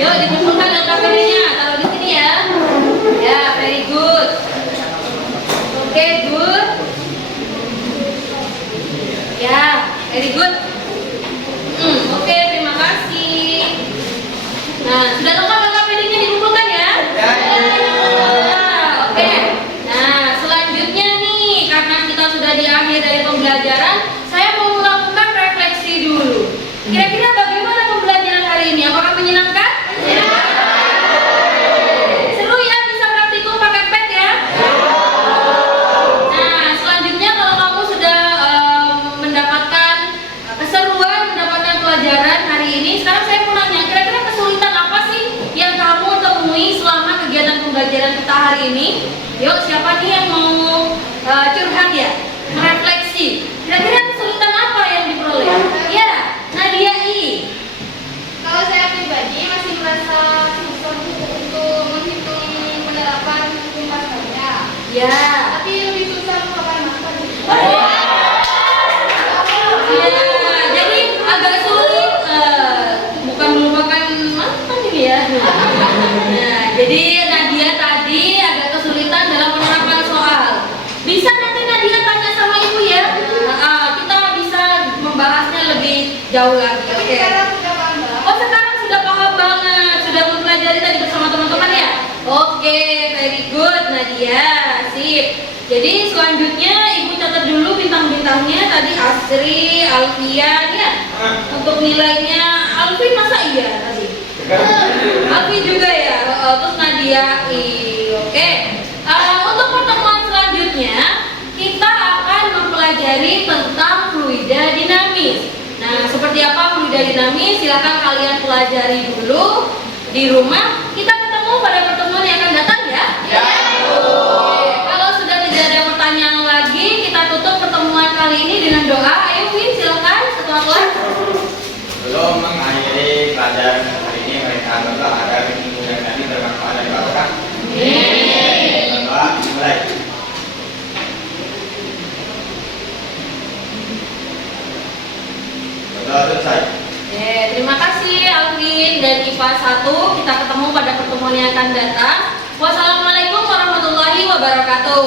Yuk dikumpulkan LKPD-nya, taruh di sini ya. Ya, very good. Oke, good. Ya, very good. Oke, terima kasih. Nah, sudah lengkap LKPD-nya dikumpulkan ya? Ya. Oke. Nah, selanjutnya nih, karena kita sudah di akhir dari pembelajaran, saya mau melakukan refleksi dulu. Kira-kira bagaimana pembelajaran hari ini? Apakah menyenangkan? Seru ya, bisa praktikum pakai pet ya? Nah, selanjutnya kalau kamu sudah mendapatkan keseruan, mendapatkan pelajaran hari ini, sekarang saya mau nanya, kira-kira kesulitan apa sih yang kamu temui selama kegiatan pembelajaran kita hari ini? Yuk, siapa nih yang mau curhat ya? Merefleksi. Kira-kira kesulitan apa yang diperoleh? Ya, Nadia I. Kalau saya pribadi masih merasa susah untuk menghitung penerapan hukum Pascalnya. Ya. Tapi lebih susah melupakan masa. Ya, jadi agak sulit, bukan melupakan mantan ini ya. Nah, jadi Nadia tadi agak kesulitan dalam penerapan soal. Bisa nanti Nadia tanya sama ibu ya. Kita bisa membahasnya lebih jauh lagi. Tapi Oke. sekarang sudah paham banget. Oh, sekarang sudah paham banget, sudah mempelajari tadi bersama teman-teman ya. Oke, very good Nadia, sip. Jadi selanjutnya ibu catat dulu bintang-bintangnya tadi Asri, Alfian ya. Untuk nilainya Alfi masa iya tadi? Alfi juga ya. Terus Nadia I. Oke. Untuk pertemuan selanjutnya kita akan mempelajari tentang fluida dinamis. Nah, seperti apa fluida dinamis? Silakan kalian pelajari dulu di rumah. Kita ketemu pada pertemuan yang akan datang ya. Ya. Oke. Kalau sudah tidak ada pertanyaan lagi, kita tutup pertemuan kali ini dengan doa. Ayo Win, silakan ketua kelas. Belum mengakhiri pelajaran hari ini, mereka berdoa agar ilmu dan kami bermanfaat dan barokah. Berdoa mulai. Berdoa selesai. Terima kasih Alvin dan IPA 1. Kita ketemu pada pertemuan yang akan datang. Wassalamualaikum warahmatullahi wabarakatuh.